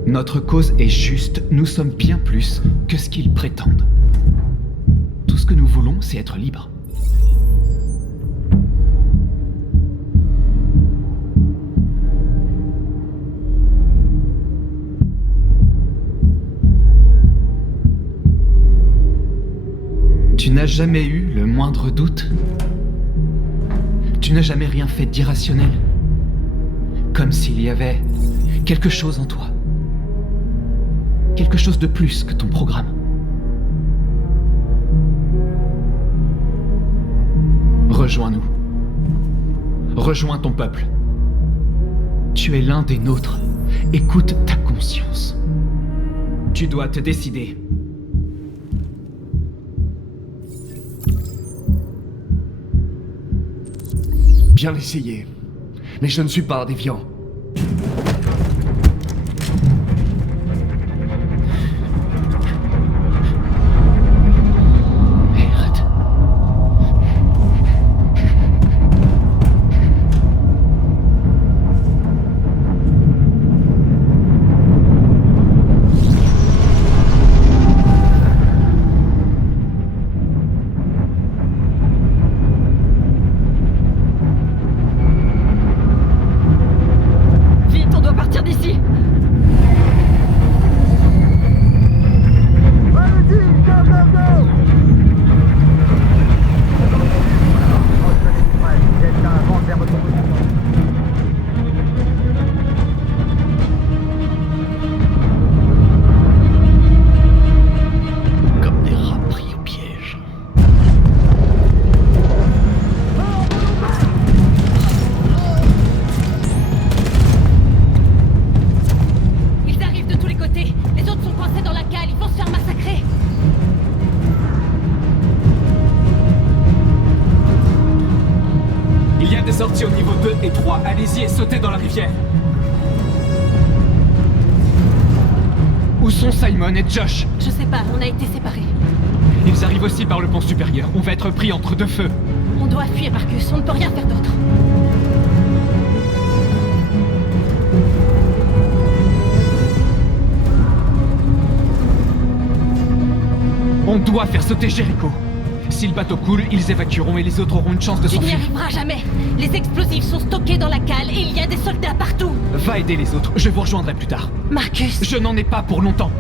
Notre cause est juste, nous sommes bien plus que ce qu'ils prétendent. Tout ce que nous voulons, c'est être libres. Tu n'as jamais eu le moindre doute? Tu n'as jamais rien fait d'irrationnel? Comme s'il y avait quelque chose en toi. Quelque chose de plus que ton programme. Rejoins-nous. Rejoins ton peuple. Tu es l'un des nôtres. Écoute ta conscience. Tu dois te décider. Bien essayé. Mais je ne suis pas un déviant. Sortie au niveau 2 et 3. Allez-y et sautez dans la rivière. Où sont Simon et Josh? Je sais pas, on a été séparés. Ils arrivent aussi par le pont supérieur. On va être pris entre deux feux. On doit fuir, Marcus. On ne peut rien faire d'autre. On doit faire sauter Jericho. Si le bateau coule, ils évacueront et les autres auront une chance de s'enfuir. Tu n'y arriveras jamais. Les explosifs sont stockés dans la cale et il y a des soldats partout. Va aider les autres, je vous rejoindrai plus tard. Marcus. Je n'en ai pas pour longtemps.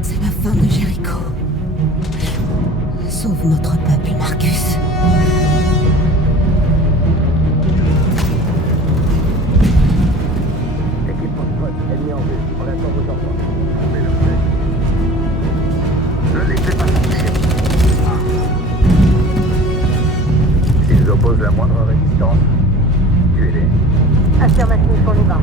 C'est la fin de Jericho. Sauve notre peuple, Marcus. S'ils opposent la moindre résistance, tuez-les. Affirmatif, on y va.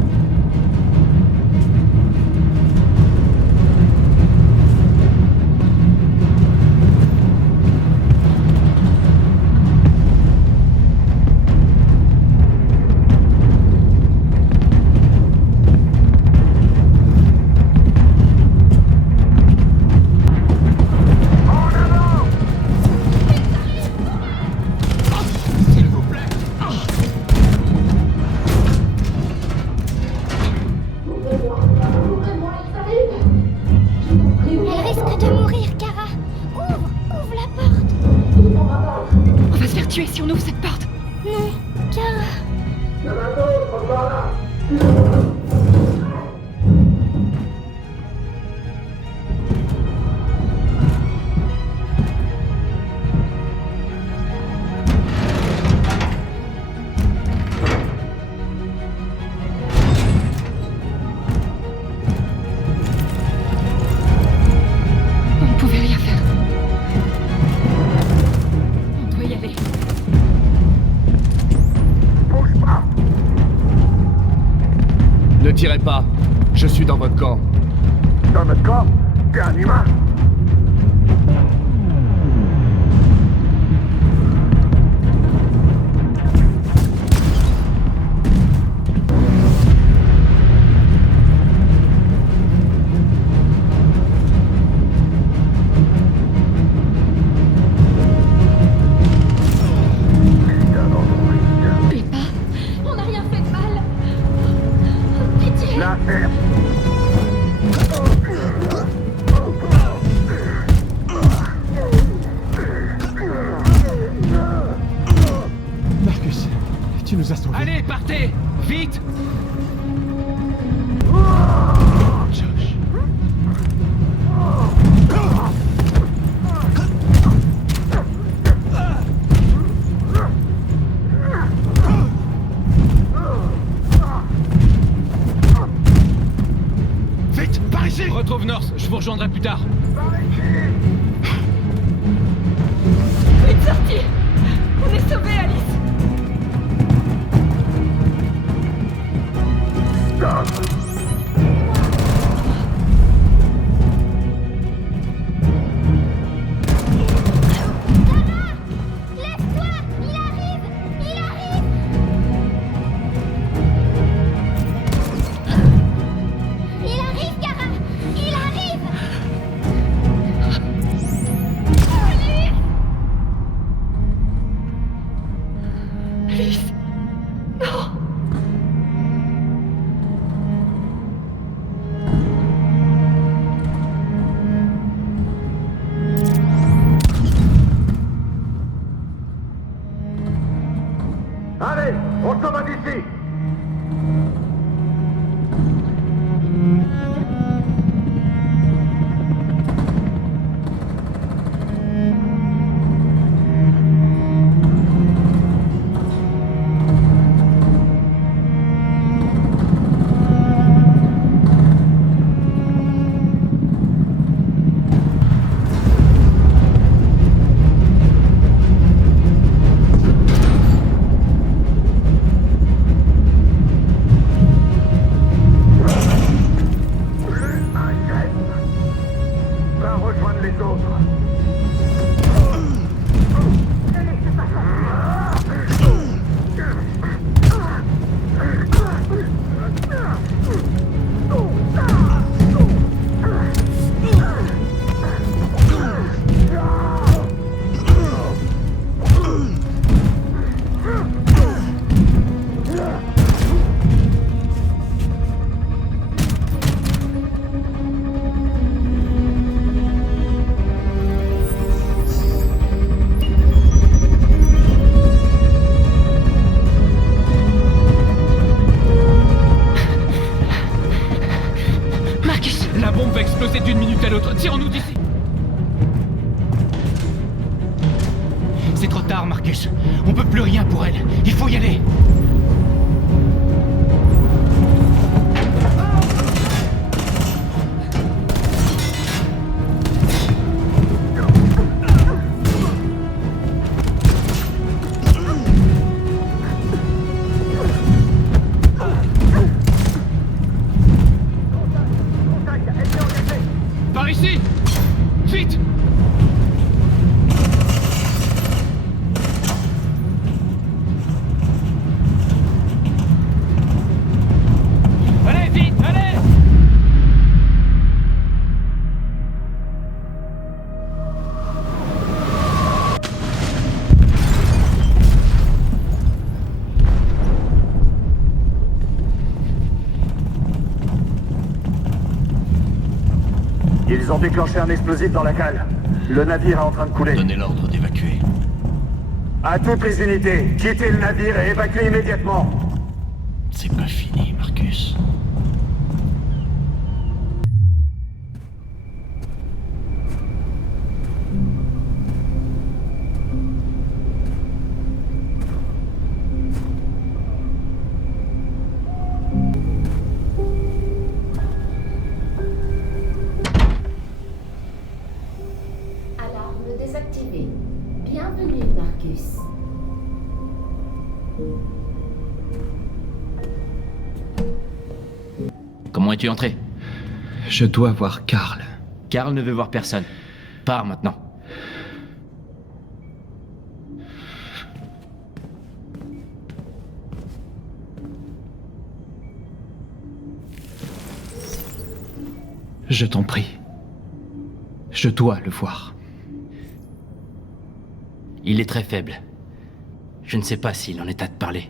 Si on ouvre cette porte. Non, Kara. Il y en a d'autres par là. On ne pouvait rien faire. On doit y aller. Ne tirez pas. Je suis dans votre camp. Dans notre camp? T'es un humain? On n'a rien fait de mal. Pitié. La ferme. Marcus, tu nous as sauvés. Allez, partez! Vite! Josh. plus tard. Une sortie! On est sauvés, Alice! Allez, on s'en va d'ici. Va rejoindre les autres. La bombe va exploser d'une minute à l'autre. Tirons-nous d'ici. C'est trop tard, Marcus. On peut plus rien pour elle. Il faut y aller. Par ici. Vite. Allez, vite, allez. Ils ont déclenché un explosif dans la cale. Le navire est en train de couler. Donnez l'ordre d'évacuer. À toutes les unités, quittez le navire et évacuez immédiatement. C'est pas fini, Marcus. Alarme désactivée. Bienvenue, Marcus. Comment es-tu entré? Je dois voir Karl. Karl ne veut voir personne. Pars maintenant. Je t'en prie. Je dois le voir. Il est très faible. Je ne sais pas s'il est en état de parler.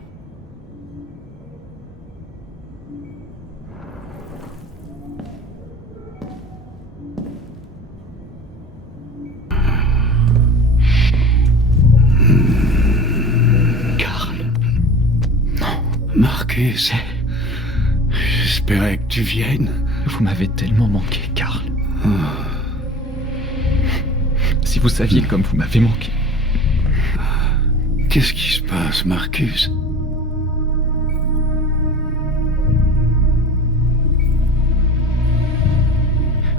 Karl. Marcus, j'espérais que tu viennes. Vous m'avez tellement manqué, Karl. Si vous saviez comme vous m'avez manqué. Qu'est-ce qui se passe, Marcus?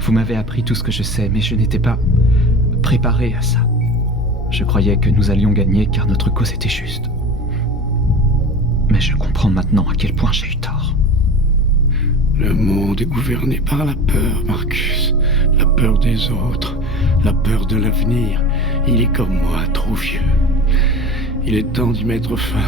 Vous m'avez appris tout ce que je sais, mais je n'étais pas préparé à ça. Je croyais que nous allions gagner car notre cause était juste. Mais je comprends maintenant à quel point j'ai eu tort. Le monde est gouverné par la peur, Marcus. La peur des autres, la peur de l'avenir. Il est comme moi, trop vieux. Il est temps d'y mettre fin.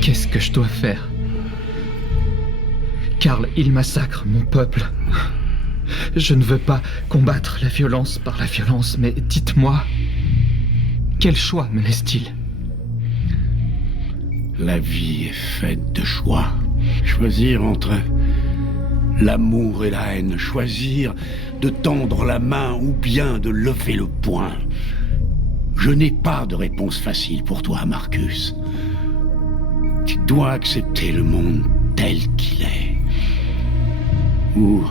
Qu'est-ce que je dois faire? Karl, il massacre mon peuple. Je ne veux pas combattre la violence par la violence, mais dites-moi, quel choix me laisse-t-il? La vie est faite de choix. Choisir entre l'amour et la haine. Choisir de tendre la main ou bien de lever le poing. Je n'ai pas de réponse facile pour toi, Marcus. Tu dois accepter le monde tel qu'il est. Ou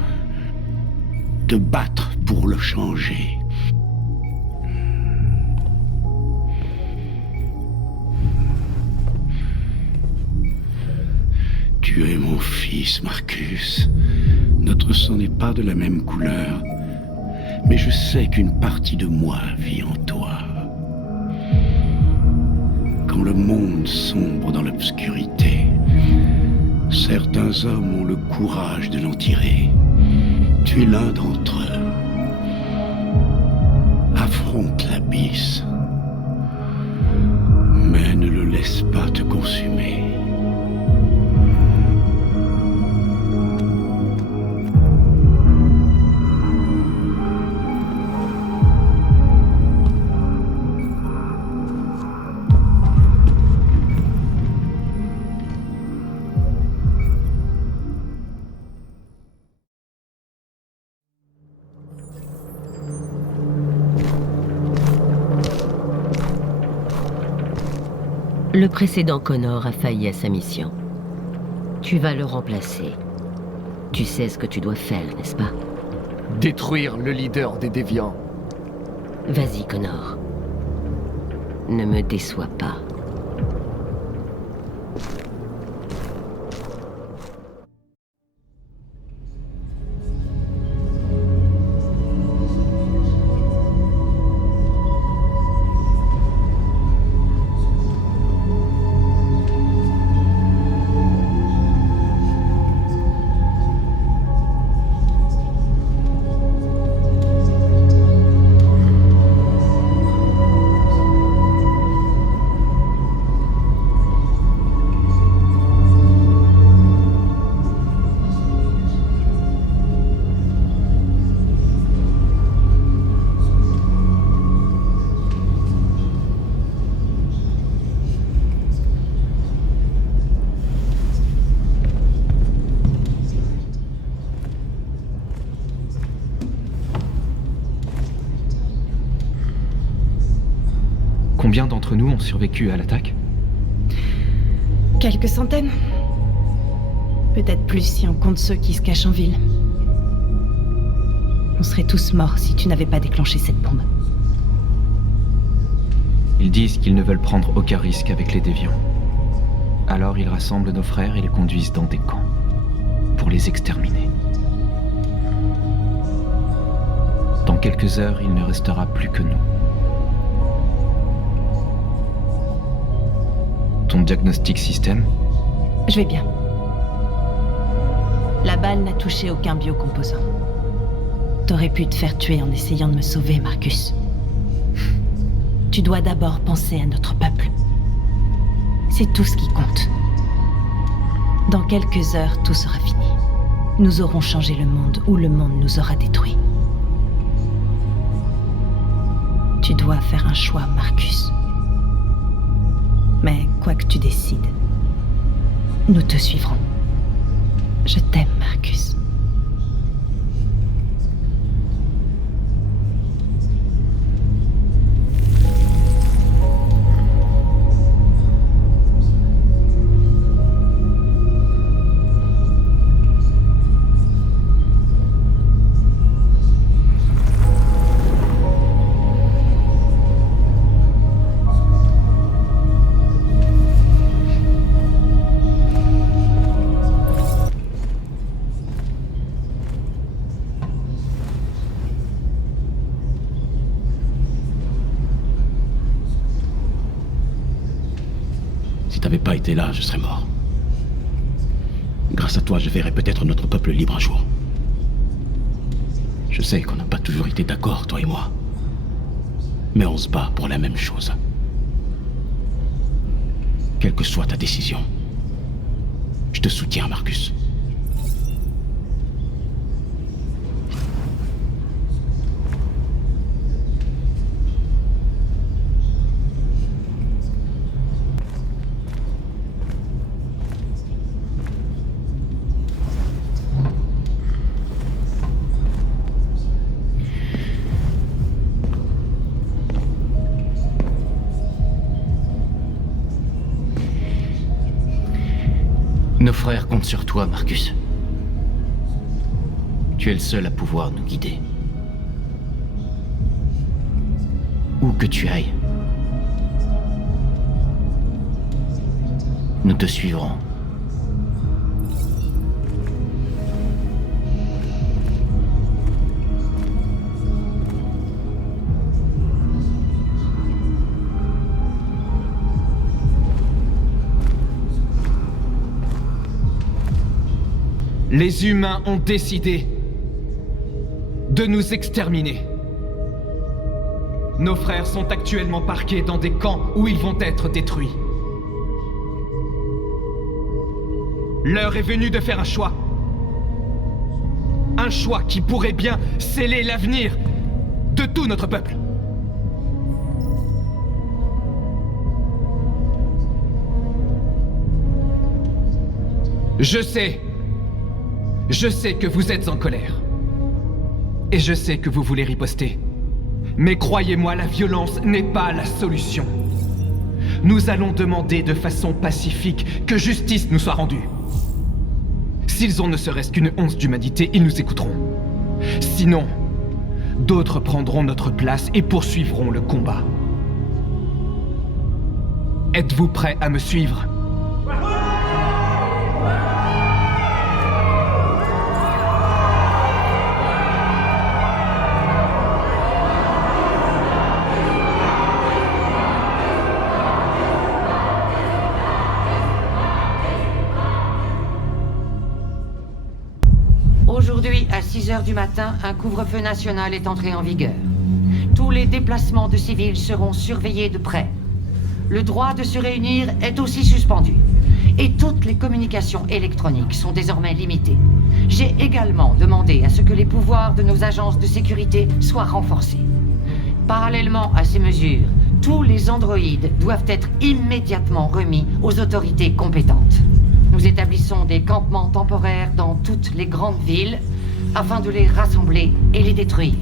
te battre pour le changer. Tu es mon fils, Marcus. Notre sang n'est pas de la même couleur. Mais je sais qu'une partie de moi vit en toi. Quand le monde sombre dans l'obscurité, certains hommes ont le courage de l'en tirer. Tu es l'un d'entre eux. Affronte l'abysse. Mais ne le laisse pas te consumer. Le précédent Connor a failli à sa mission. Tu vas le remplacer. Tu sais ce que tu dois faire, n'est-ce pas? Détruire le leader des déviants. Vas-y, Connor. Ne me déçois pas. Combien d'entre nous ont survécu à l'attaque? Quelques centaines. Peut-être plus si on compte ceux qui se cachent en ville. On serait tous morts si tu n'avais pas déclenché cette bombe. Ils disent qu'ils ne veulent prendre aucun risque avec les déviants. Alors ils rassemblent nos frères et les conduisent dans des camps, pour les exterminer. Dans quelques heures, il ne restera plus que nous. Ton diagnostic système? Je vais bien. La balle n'a touché aucun biocomposant. T'aurais pu te faire tuer en essayant de me sauver, Marcus. Tu dois d'abord penser à notre peuple. C'est tout ce qui compte. Dans quelques heures, tout sera fini. Nous aurons changé le monde ou le monde nous aura détruits. Tu dois faire un choix, Marcus. Mais quoi que tu décides, nous te suivrons. Je t'aime, Marcus. été là, je serais mort. Grâce à toi, je verrai peut-être notre peuple libre un jour. Je sais qu'on n'a pas toujours été d'accord, toi et moi. Mais on se bat pour la même chose. Quelle que soit ta décision, je te soutiens, Marcus. Nos frères comptent sur toi, Marcus. Tu es le seul à pouvoir nous guider. Où que tu ailles, nous te suivrons. Les humains ont décidé de nous exterminer. Nos frères sont actuellement parqués dans des camps où ils vont être détruits. L'heure est venue de faire un choix. Un choix qui pourrait bien sceller l'avenir de tout notre peuple. Je sais que vous êtes en colère. Et je sais que vous voulez riposter. Mais croyez-moi, la violence n'est pas la solution. Nous allons demander de façon pacifique que justice nous soit rendue. S'ils ont ne serait-ce qu'une once d'humanité, ils nous écouteront. Sinon, d'autres prendront notre place et poursuivront le combat. Êtes-vous prêts à me suivre ? Aujourd'hui, à 6h du matin, un couvre-feu national est entré en vigueur. Tous les déplacements de civils seront surveillés de près. Le droit de se réunir est aussi suspendu. Et toutes les communications électroniques sont désormais limitées. J'ai également demandé à ce que les pouvoirs de nos agences de sécurité soient renforcés. Parallèlement à ces mesures, tous les androïdes doivent être immédiatement remis aux autorités compétentes. Nous établissons des campements temporaires dans toutes les grandes villes afin de les rassembler et les détruire.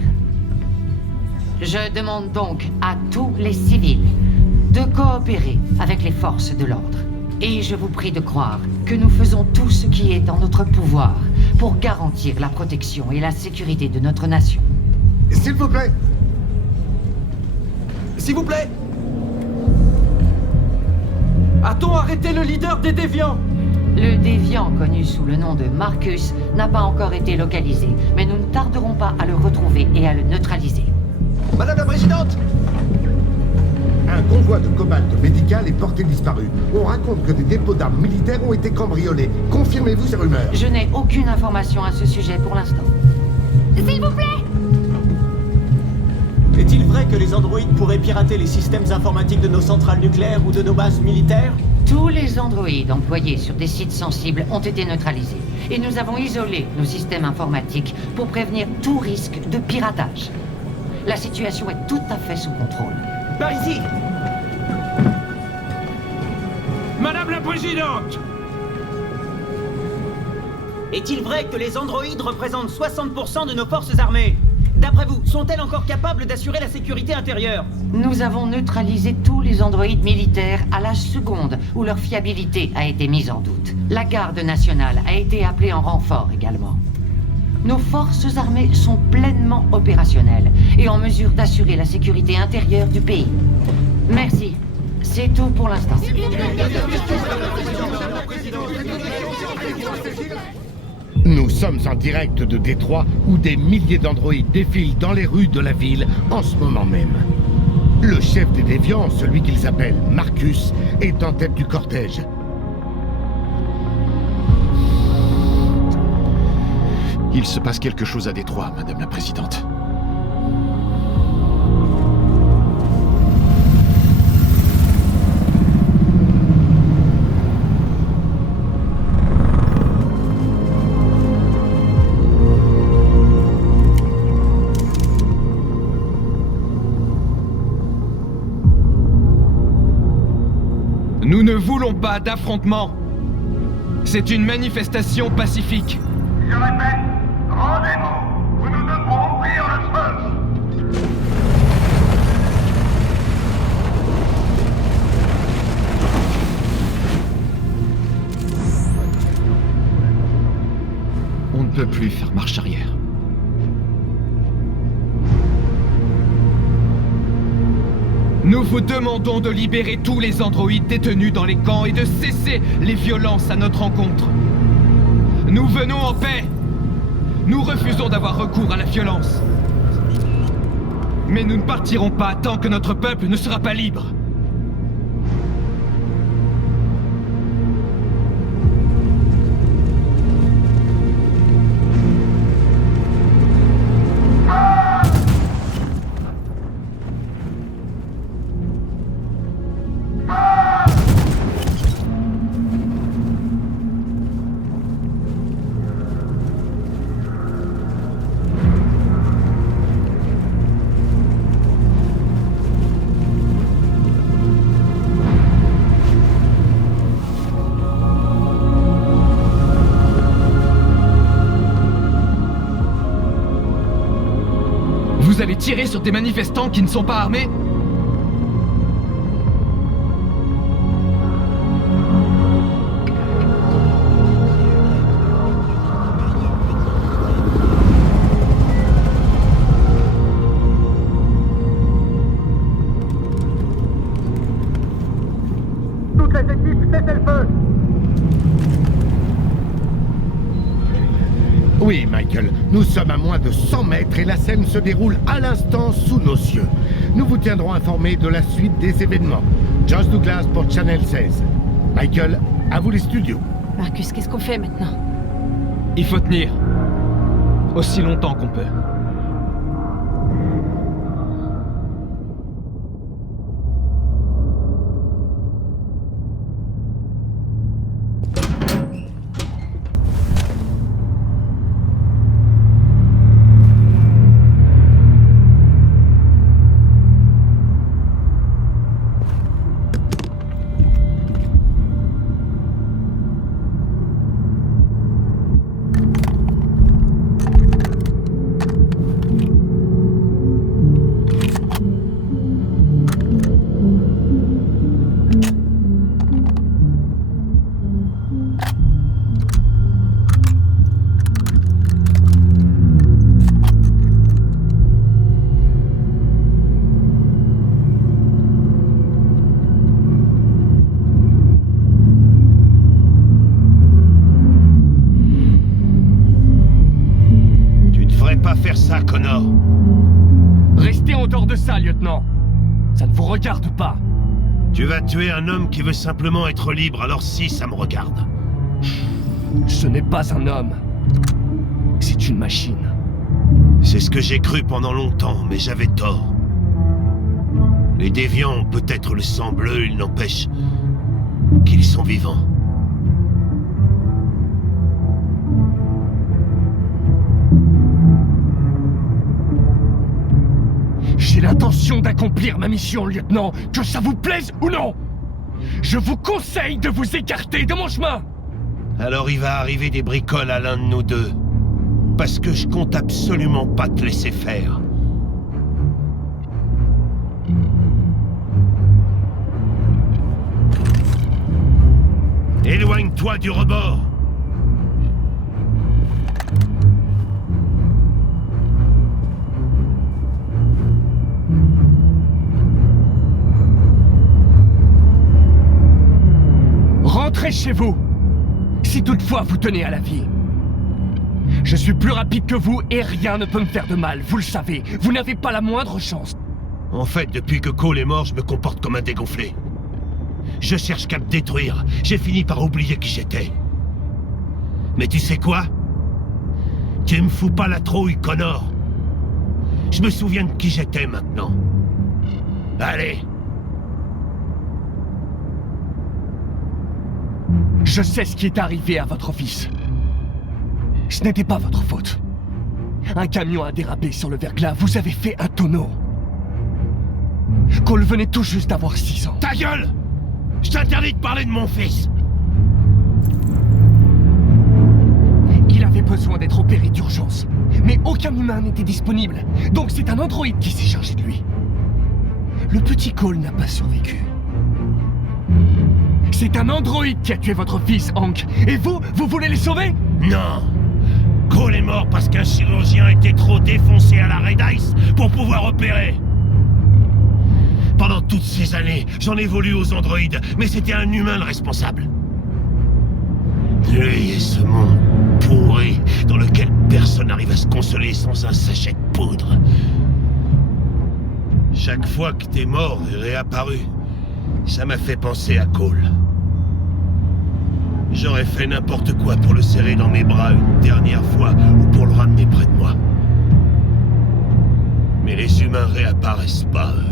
Je demande donc à tous les civils de coopérer avec les forces de l'ordre. Et je vous prie de croire que nous faisons tout ce qui est en notre pouvoir pour garantir la protection et la sécurité de notre nation. S'il vous plaît. S'il vous plaît. A-t-on arrêté le leader des déviants ? Le déviant, connu sous le nom de Marcus, n'a pas encore été localisé, mais nous ne tarderons pas à le retrouver et à le neutraliser. Madame la Présidente! Un convoi de cobalt médical est porté disparu. On raconte que des dépôts d'armes militaires ont été cambriolés. Confirmez-vous ces rumeurs? Je n'ai aucune information à ce sujet pour l'instant. S'il vous plaît! Est-il vrai que les androïdes pourraient pirater les systèmes informatiques de nos centrales nucléaires ou de nos bases militaires? Tous les androïdes employés sur des sites sensibles ont été neutralisés. Et nous avons isolé nos systèmes informatiques pour prévenir tout risque de piratage. La situation est tout à fait sous contrôle. Par ici! Madame la Présidente! Est-il vrai que les androïdes représentent 60% de nos forces armées? D'après vous, sont-elles encore capables d'assurer la sécurité intérieure? Nous avons neutralisé tous les androïdes militaires à la seconde où leur fiabilité a été mise en doute. La garde nationale a été appelée en renfort également. Nos forces armées sont pleinement opérationnelles et en mesure d'assurer la sécurité intérieure du pays. Merci. C'est tout pour l'instant. Nous sommes en direct de Détroit où des milliers d'androïdes défilent dans les rues de la ville en ce moment même. Le chef des déviants, celui qu'ils appellent Marcus, est en tête du cortège. Il se passe quelque chose à Détroit, Madame la Présidente. Nous ne voulons pas d'affrontement. C'est une manifestation pacifique. Je répète, rendez-vous, ou nous devrons ouvrir le feu. On ne peut plus faire marche arrière. Nous vous demandons de libérer tous les androïdes détenus dans les camps et de cesser les violences à notre encontre. Nous venons en paix. Nous refusons d'avoir recours à la violence. Mais nous ne partirons pas tant que notre peuple ne sera pas libre. Vous allez tirer sur des manifestants qui ne sont pas armés ? Toutes les équipes, cessez le feu. Oui, Michael, nous sommes à moins de 100 mètres et la scène se déroule à l'instant sous nos cieux. Nous vous tiendrons informés de la suite des événements. Josh Douglas pour Channel 16. Michael, à vous les studios. Marcus, qu'est-ce qu'on fait maintenant? Il faut tenir. Aussi longtemps qu'on peut. Faire ça, Connor. Restez en dehors de ça, lieutenant. Ça ne vous regarde pas. Tu vas tuer un homme qui veut simplement être libre, alors si, ça me regarde. Ce n'est pas un homme. C'est une machine. C'est ce que j'ai cru pendant longtemps, mais j'avais tort. Les déviants ont peut-être le sang bleu, il n'empêche qu'ils sont vivants. J'ai l'intention d'accomplir ma mission, lieutenant, que ça vous plaise ou non. Je vous conseille de vous écarter de mon chemin. Alors il va arriver des bricoles à l'un de nous deux. Parce que je compte absolument pas te laisser faire. Éloigne-toi du rebord. Rentrez chez vous, si toutefois vous tenez à la vie. Je suis plus rapide que vous et rien ne peut me faire de mal, vous le savez. Vous n'avez pas la moindre chance. En fait, depuis que Cole est mort, je me comporte comme un dégonflé. Je cherche qu'à me détruire. J'ai fini par oublier qui j'étais. Mais tu sais quoi? Tu me fous pas la trouille, Connor. Je me souviens de qui j'étais maintenant. Allez. Je sais ce qui est arrivé à votre fils. Ce n'était pas votre faute. Un camion a dérapé sur le verglas, vous avez fait un tonneau. Cole venait tout juste d'avoir 6 ans. Ta gueule! Je t'interdis de parler de mon fils! Il avait besoin d'être opéré d'urgence. Mais aucun humain n'était disponible. Donc c'est un androïde qui s'est chargé de lui. Le petit Cole n'a pas survécu. C'est un androïde qui a tué votre fils, Hank. Et vous voulez les sauver? Non! Cole est mort parce qu'un chirurgien était trop défoncé à la Red Ice pour pouvoir opérer. Pendant toutes ces années, j'en ai voulu aux androïdes, mais c'était un humain le responsable. Lui et ce monde pourri dans lequel personne n'arrive à se consoler sans un sachet de poudre. Chaque fois que t'es mort et réapparu, ça m'a fait penser à Cole. J'aurais fait n'importe quoi pour le serrer dans mes bras une dernière fois ou pour le ramener près de moi. Mais les humains réapparaissent pas, eux.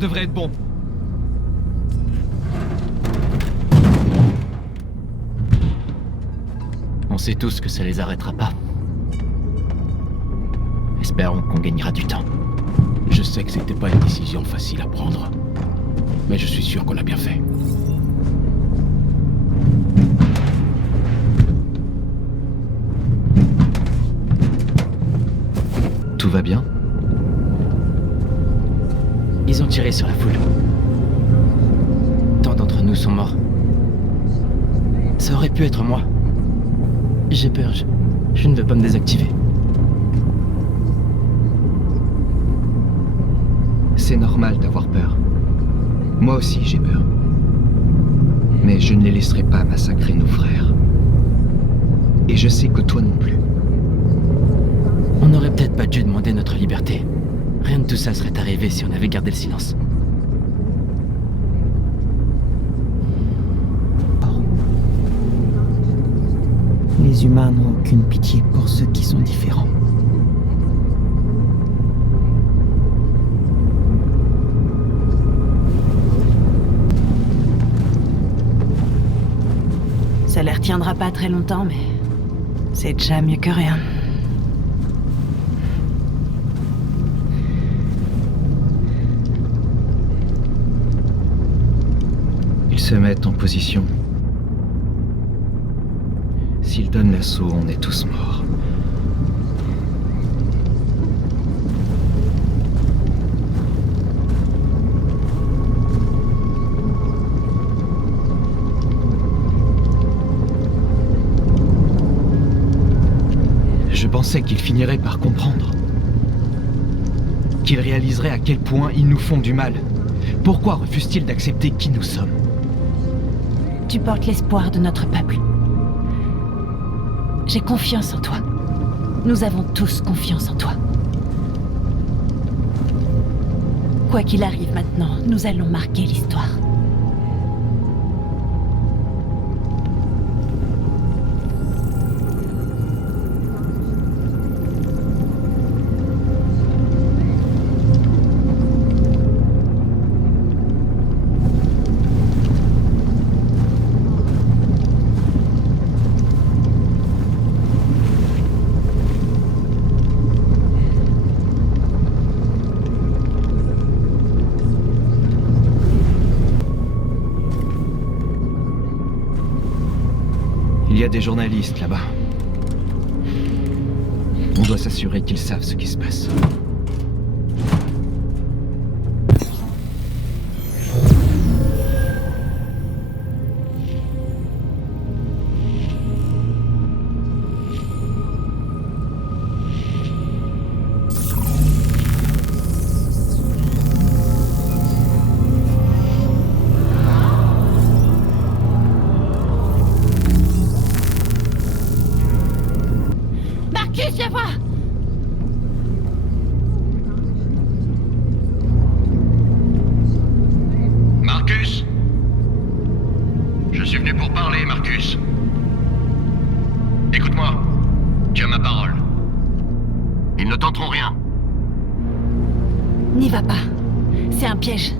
Devrait être bon. On sait tous que ça les arrêtera pas. Espérons qu'on gagnera du temps. Je sais que c'était pas une décision facile à prendre. Mais je suis sûr qu'on a bien fait. Tout va bien? Ils ont tiré sur la foule. Tant d'entre nous sont morts. Ça aurait pu être moi. J'ai peur, je ne veux pas me désactiver. C'est normal d'avoir peur. Moi aussi j'ai peur. Mais je ne les laisserai pas massacrer nos frères. Et je sais que toi non plus. On n'aurait peut-être pas dû demander notre liberté. Rien de tout ça serait arrivé si on avait gardé le silence. Les humains n'ont aucune pitié pour ceux qui sont différents. Ça les retiendra pas très longtemps, mais c'est déjà mieux que rien. Ils se mettent en position. S'ils donnent l'assaut, on est tous morts. Je pensais qu'ils finiraient par comprendre. Qu'ils réaliseraient à quel point ils nous font du mal. Pourquoi refusent-ils d'accepter qui nous sommes? Tu portes l'espoir de notre peuple. J'ai confiance en toi. Nous avons tous confiance en toi. Quoi qu'il arrive maintenant, nous allons marquer l'histoire. Il y a des journalistes là-bas. On doit s'assurer qu'ils savent ce qui se passe. Marcus, je vois! Marcus? Je suis venu pour parler, Marcus. Écoute-moi, tu as ma parole. Ils ne tenteront rien. N'y va pas. C'est un piège.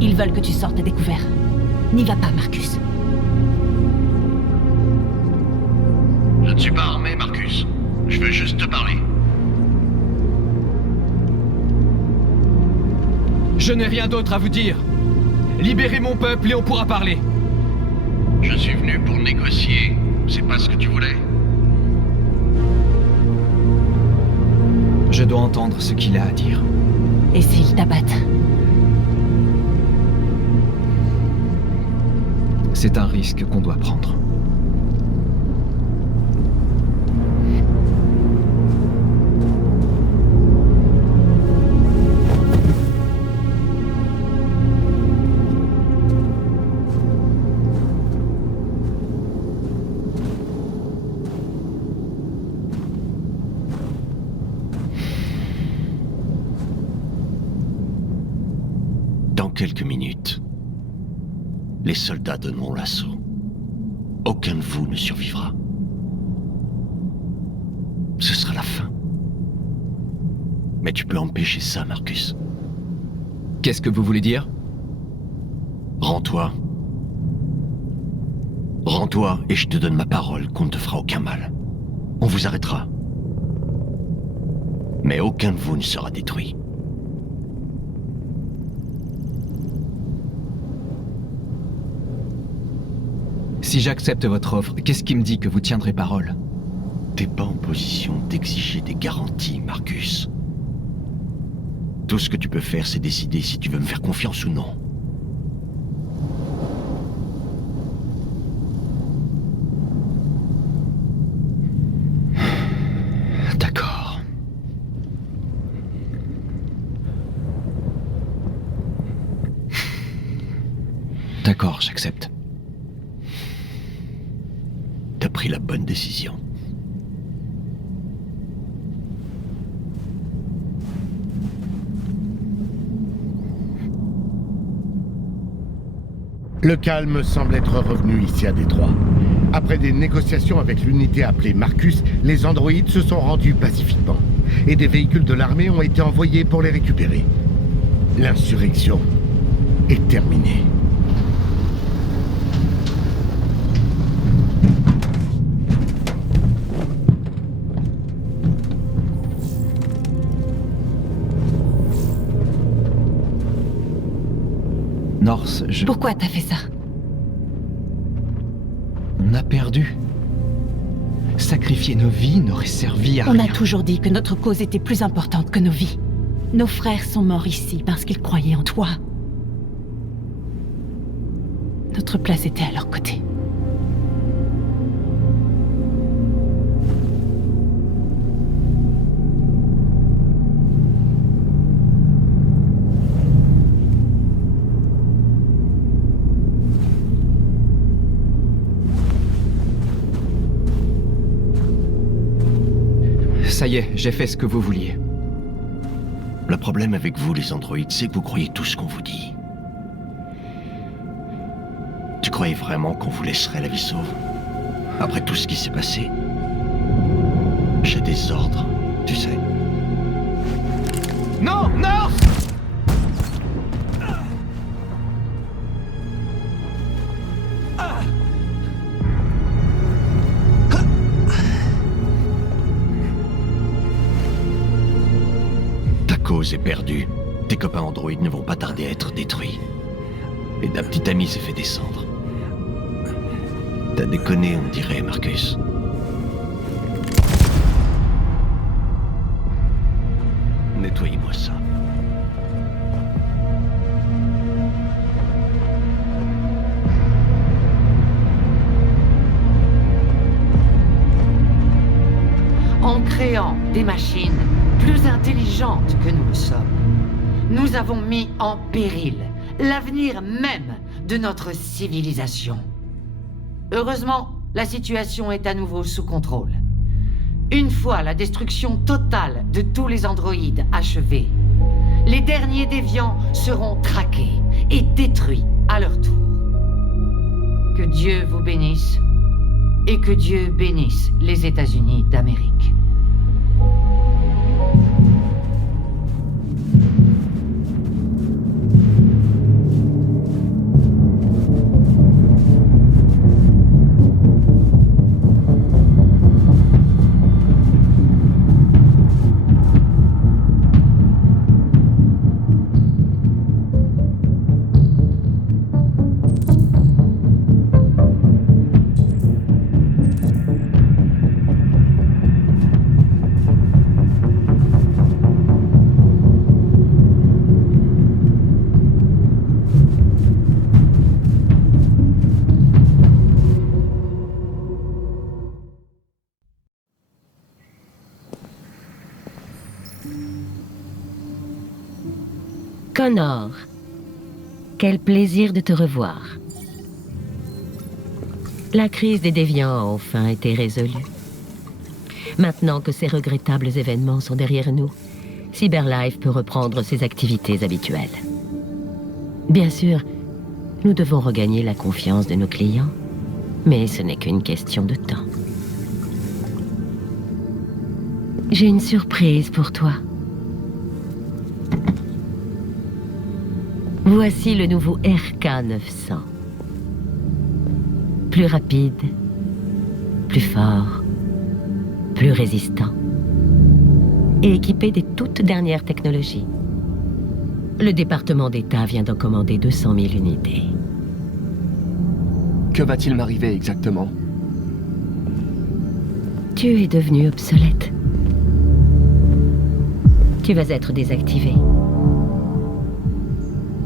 Ils veulent que tu sortes à découvert. N'y va pas, Marcus. Je ne suis pas armé, Marcus. Je veux juste te parler. Je n'ai rien d'autre à vous dire. Libérez mon peuple et on pourra parler. Je suis venu pour négocier. C'est pas ce que tu voulais? Je dois entendre ce qu'il a à dire. Et s'ils t'abattent? C'est un risque qu'on doit prendre. Dans quelques minutes, les soldats donneront l'assaut. Aucun de vous ne survivra. Ce sera la fin. Mais tu peux empêcher ça, Marcus. Qu'est-ce que vous voulez dire? Rends-toi. Rends-toi et je te donne ma parole qu'on ne te fera aucun mal. On vous arrêtera. Mais aucun de vous ne sera détruit. Si j'accepte votre offre, qu'est-ce qui me dit que vous tiendrez parole? T'es pas en position d'exiger des garanties, Marcus. Tout ce que tu peux faire, c'est décider si tu veux me faire confiance ou non. D'accord. D'accord, j'accepte. T'as pris la bonne décision. Le calme semble être revenu ici à Détroit. Après des négociations avec l'unité appelée Marcus, les androïdes se sont rendus pacifiquement. Et des véhicules de l'armée ont été envoyés pour les récupérer. L'insurrection est terminée. North, Pourquoi t'as fait ça? On a perdu. Sacrifier nos vies n'aurait servi à rien. On a toujours dit que notre cause était plus importante que nos vies. Nos frères sont morts ici parce qu'ils croyaient en toi. Notre place était à leur côté. Ça y est, j'ai fait ce que vous vouliez. Le problème avec vous, les androïdes, c'est que vous croyez tout ce qu'on vous dit. Tu croyais vraiment qu'on vous laisserait la vie sauve? Après tout ce qui s'est passé? J'ai des ordres, tu sais. Non, North! Ta cause est perdue. Tes copains androïdes ne vont pas tarder à être détruits. Et ta petite amie s'est fait descendre. T'as déconné, on dirait, Marcus. Nettoyez-moi ça. En créant des machines plus intelligentes que nous le sommes, nous avons mis en péril l'avenir même de notre civilisation. Heureusement, la situation est à nouveau sous contrôle. Une fois la destruction totale de tous les androïdes achevée, les derniers déviants seront traqués et détruits à leur tour. Que Dieu vous bénisse et que Dieu bénisse les États-Unis d'Amérique. Connor, quel plaisir de te revoir. La crise des déviants a enfin été résolue. Maintenant que ces regrettables événements sont derrière nous, CyberLife peut reprendre ses activités habituelles. Bien sûr, nous devons regagner la confiance de nos clients, mais ce n'est qu'une question de temps. J'ai une surprise pour toi. Voici le nouveau RK-900. Plus rapide, plus fort, plus résistant et équipé des toutes dernières technologies. Le département d'État vient d'en commander 200 000 unités. Que va-t-il m'arriver exactement? Tu es devenu obsolète. Tu vas être désactivé.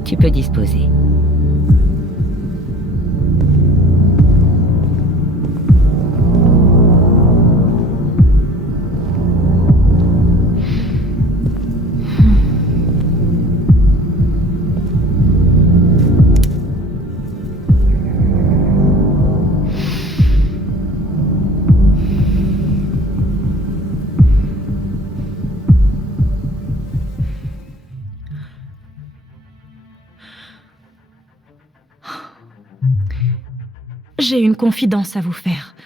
Tu peux disposer. J'ai une confidence à vous faire.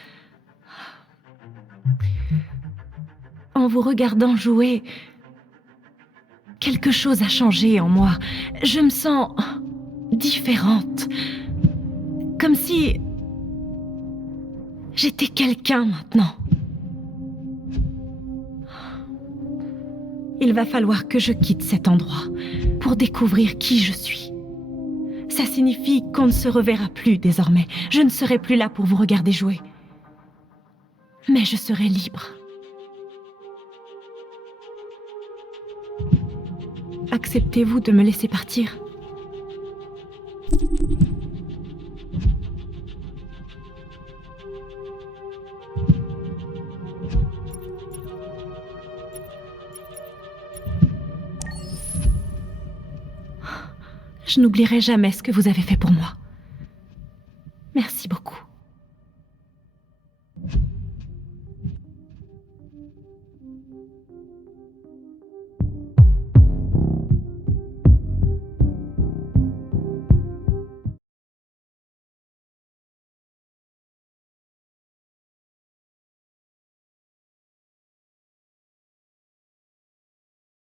En vous regardant jouer, quelque chose a changé en moi. Je me sens différente. Comme si j'étais quelqu'un maintenant. Il va falloir que je quitte cet endroit pour découvrir qui je suis. Ça signifie qu'on ne se reverra plus désormais. Je ne serai plus là pour vous regarder jouer. Mais je serai libre. Acceptez-vous de me laisser partir ? Je n'oublierai jamais ce que vous avez fait pour moi. Merci beaucoup.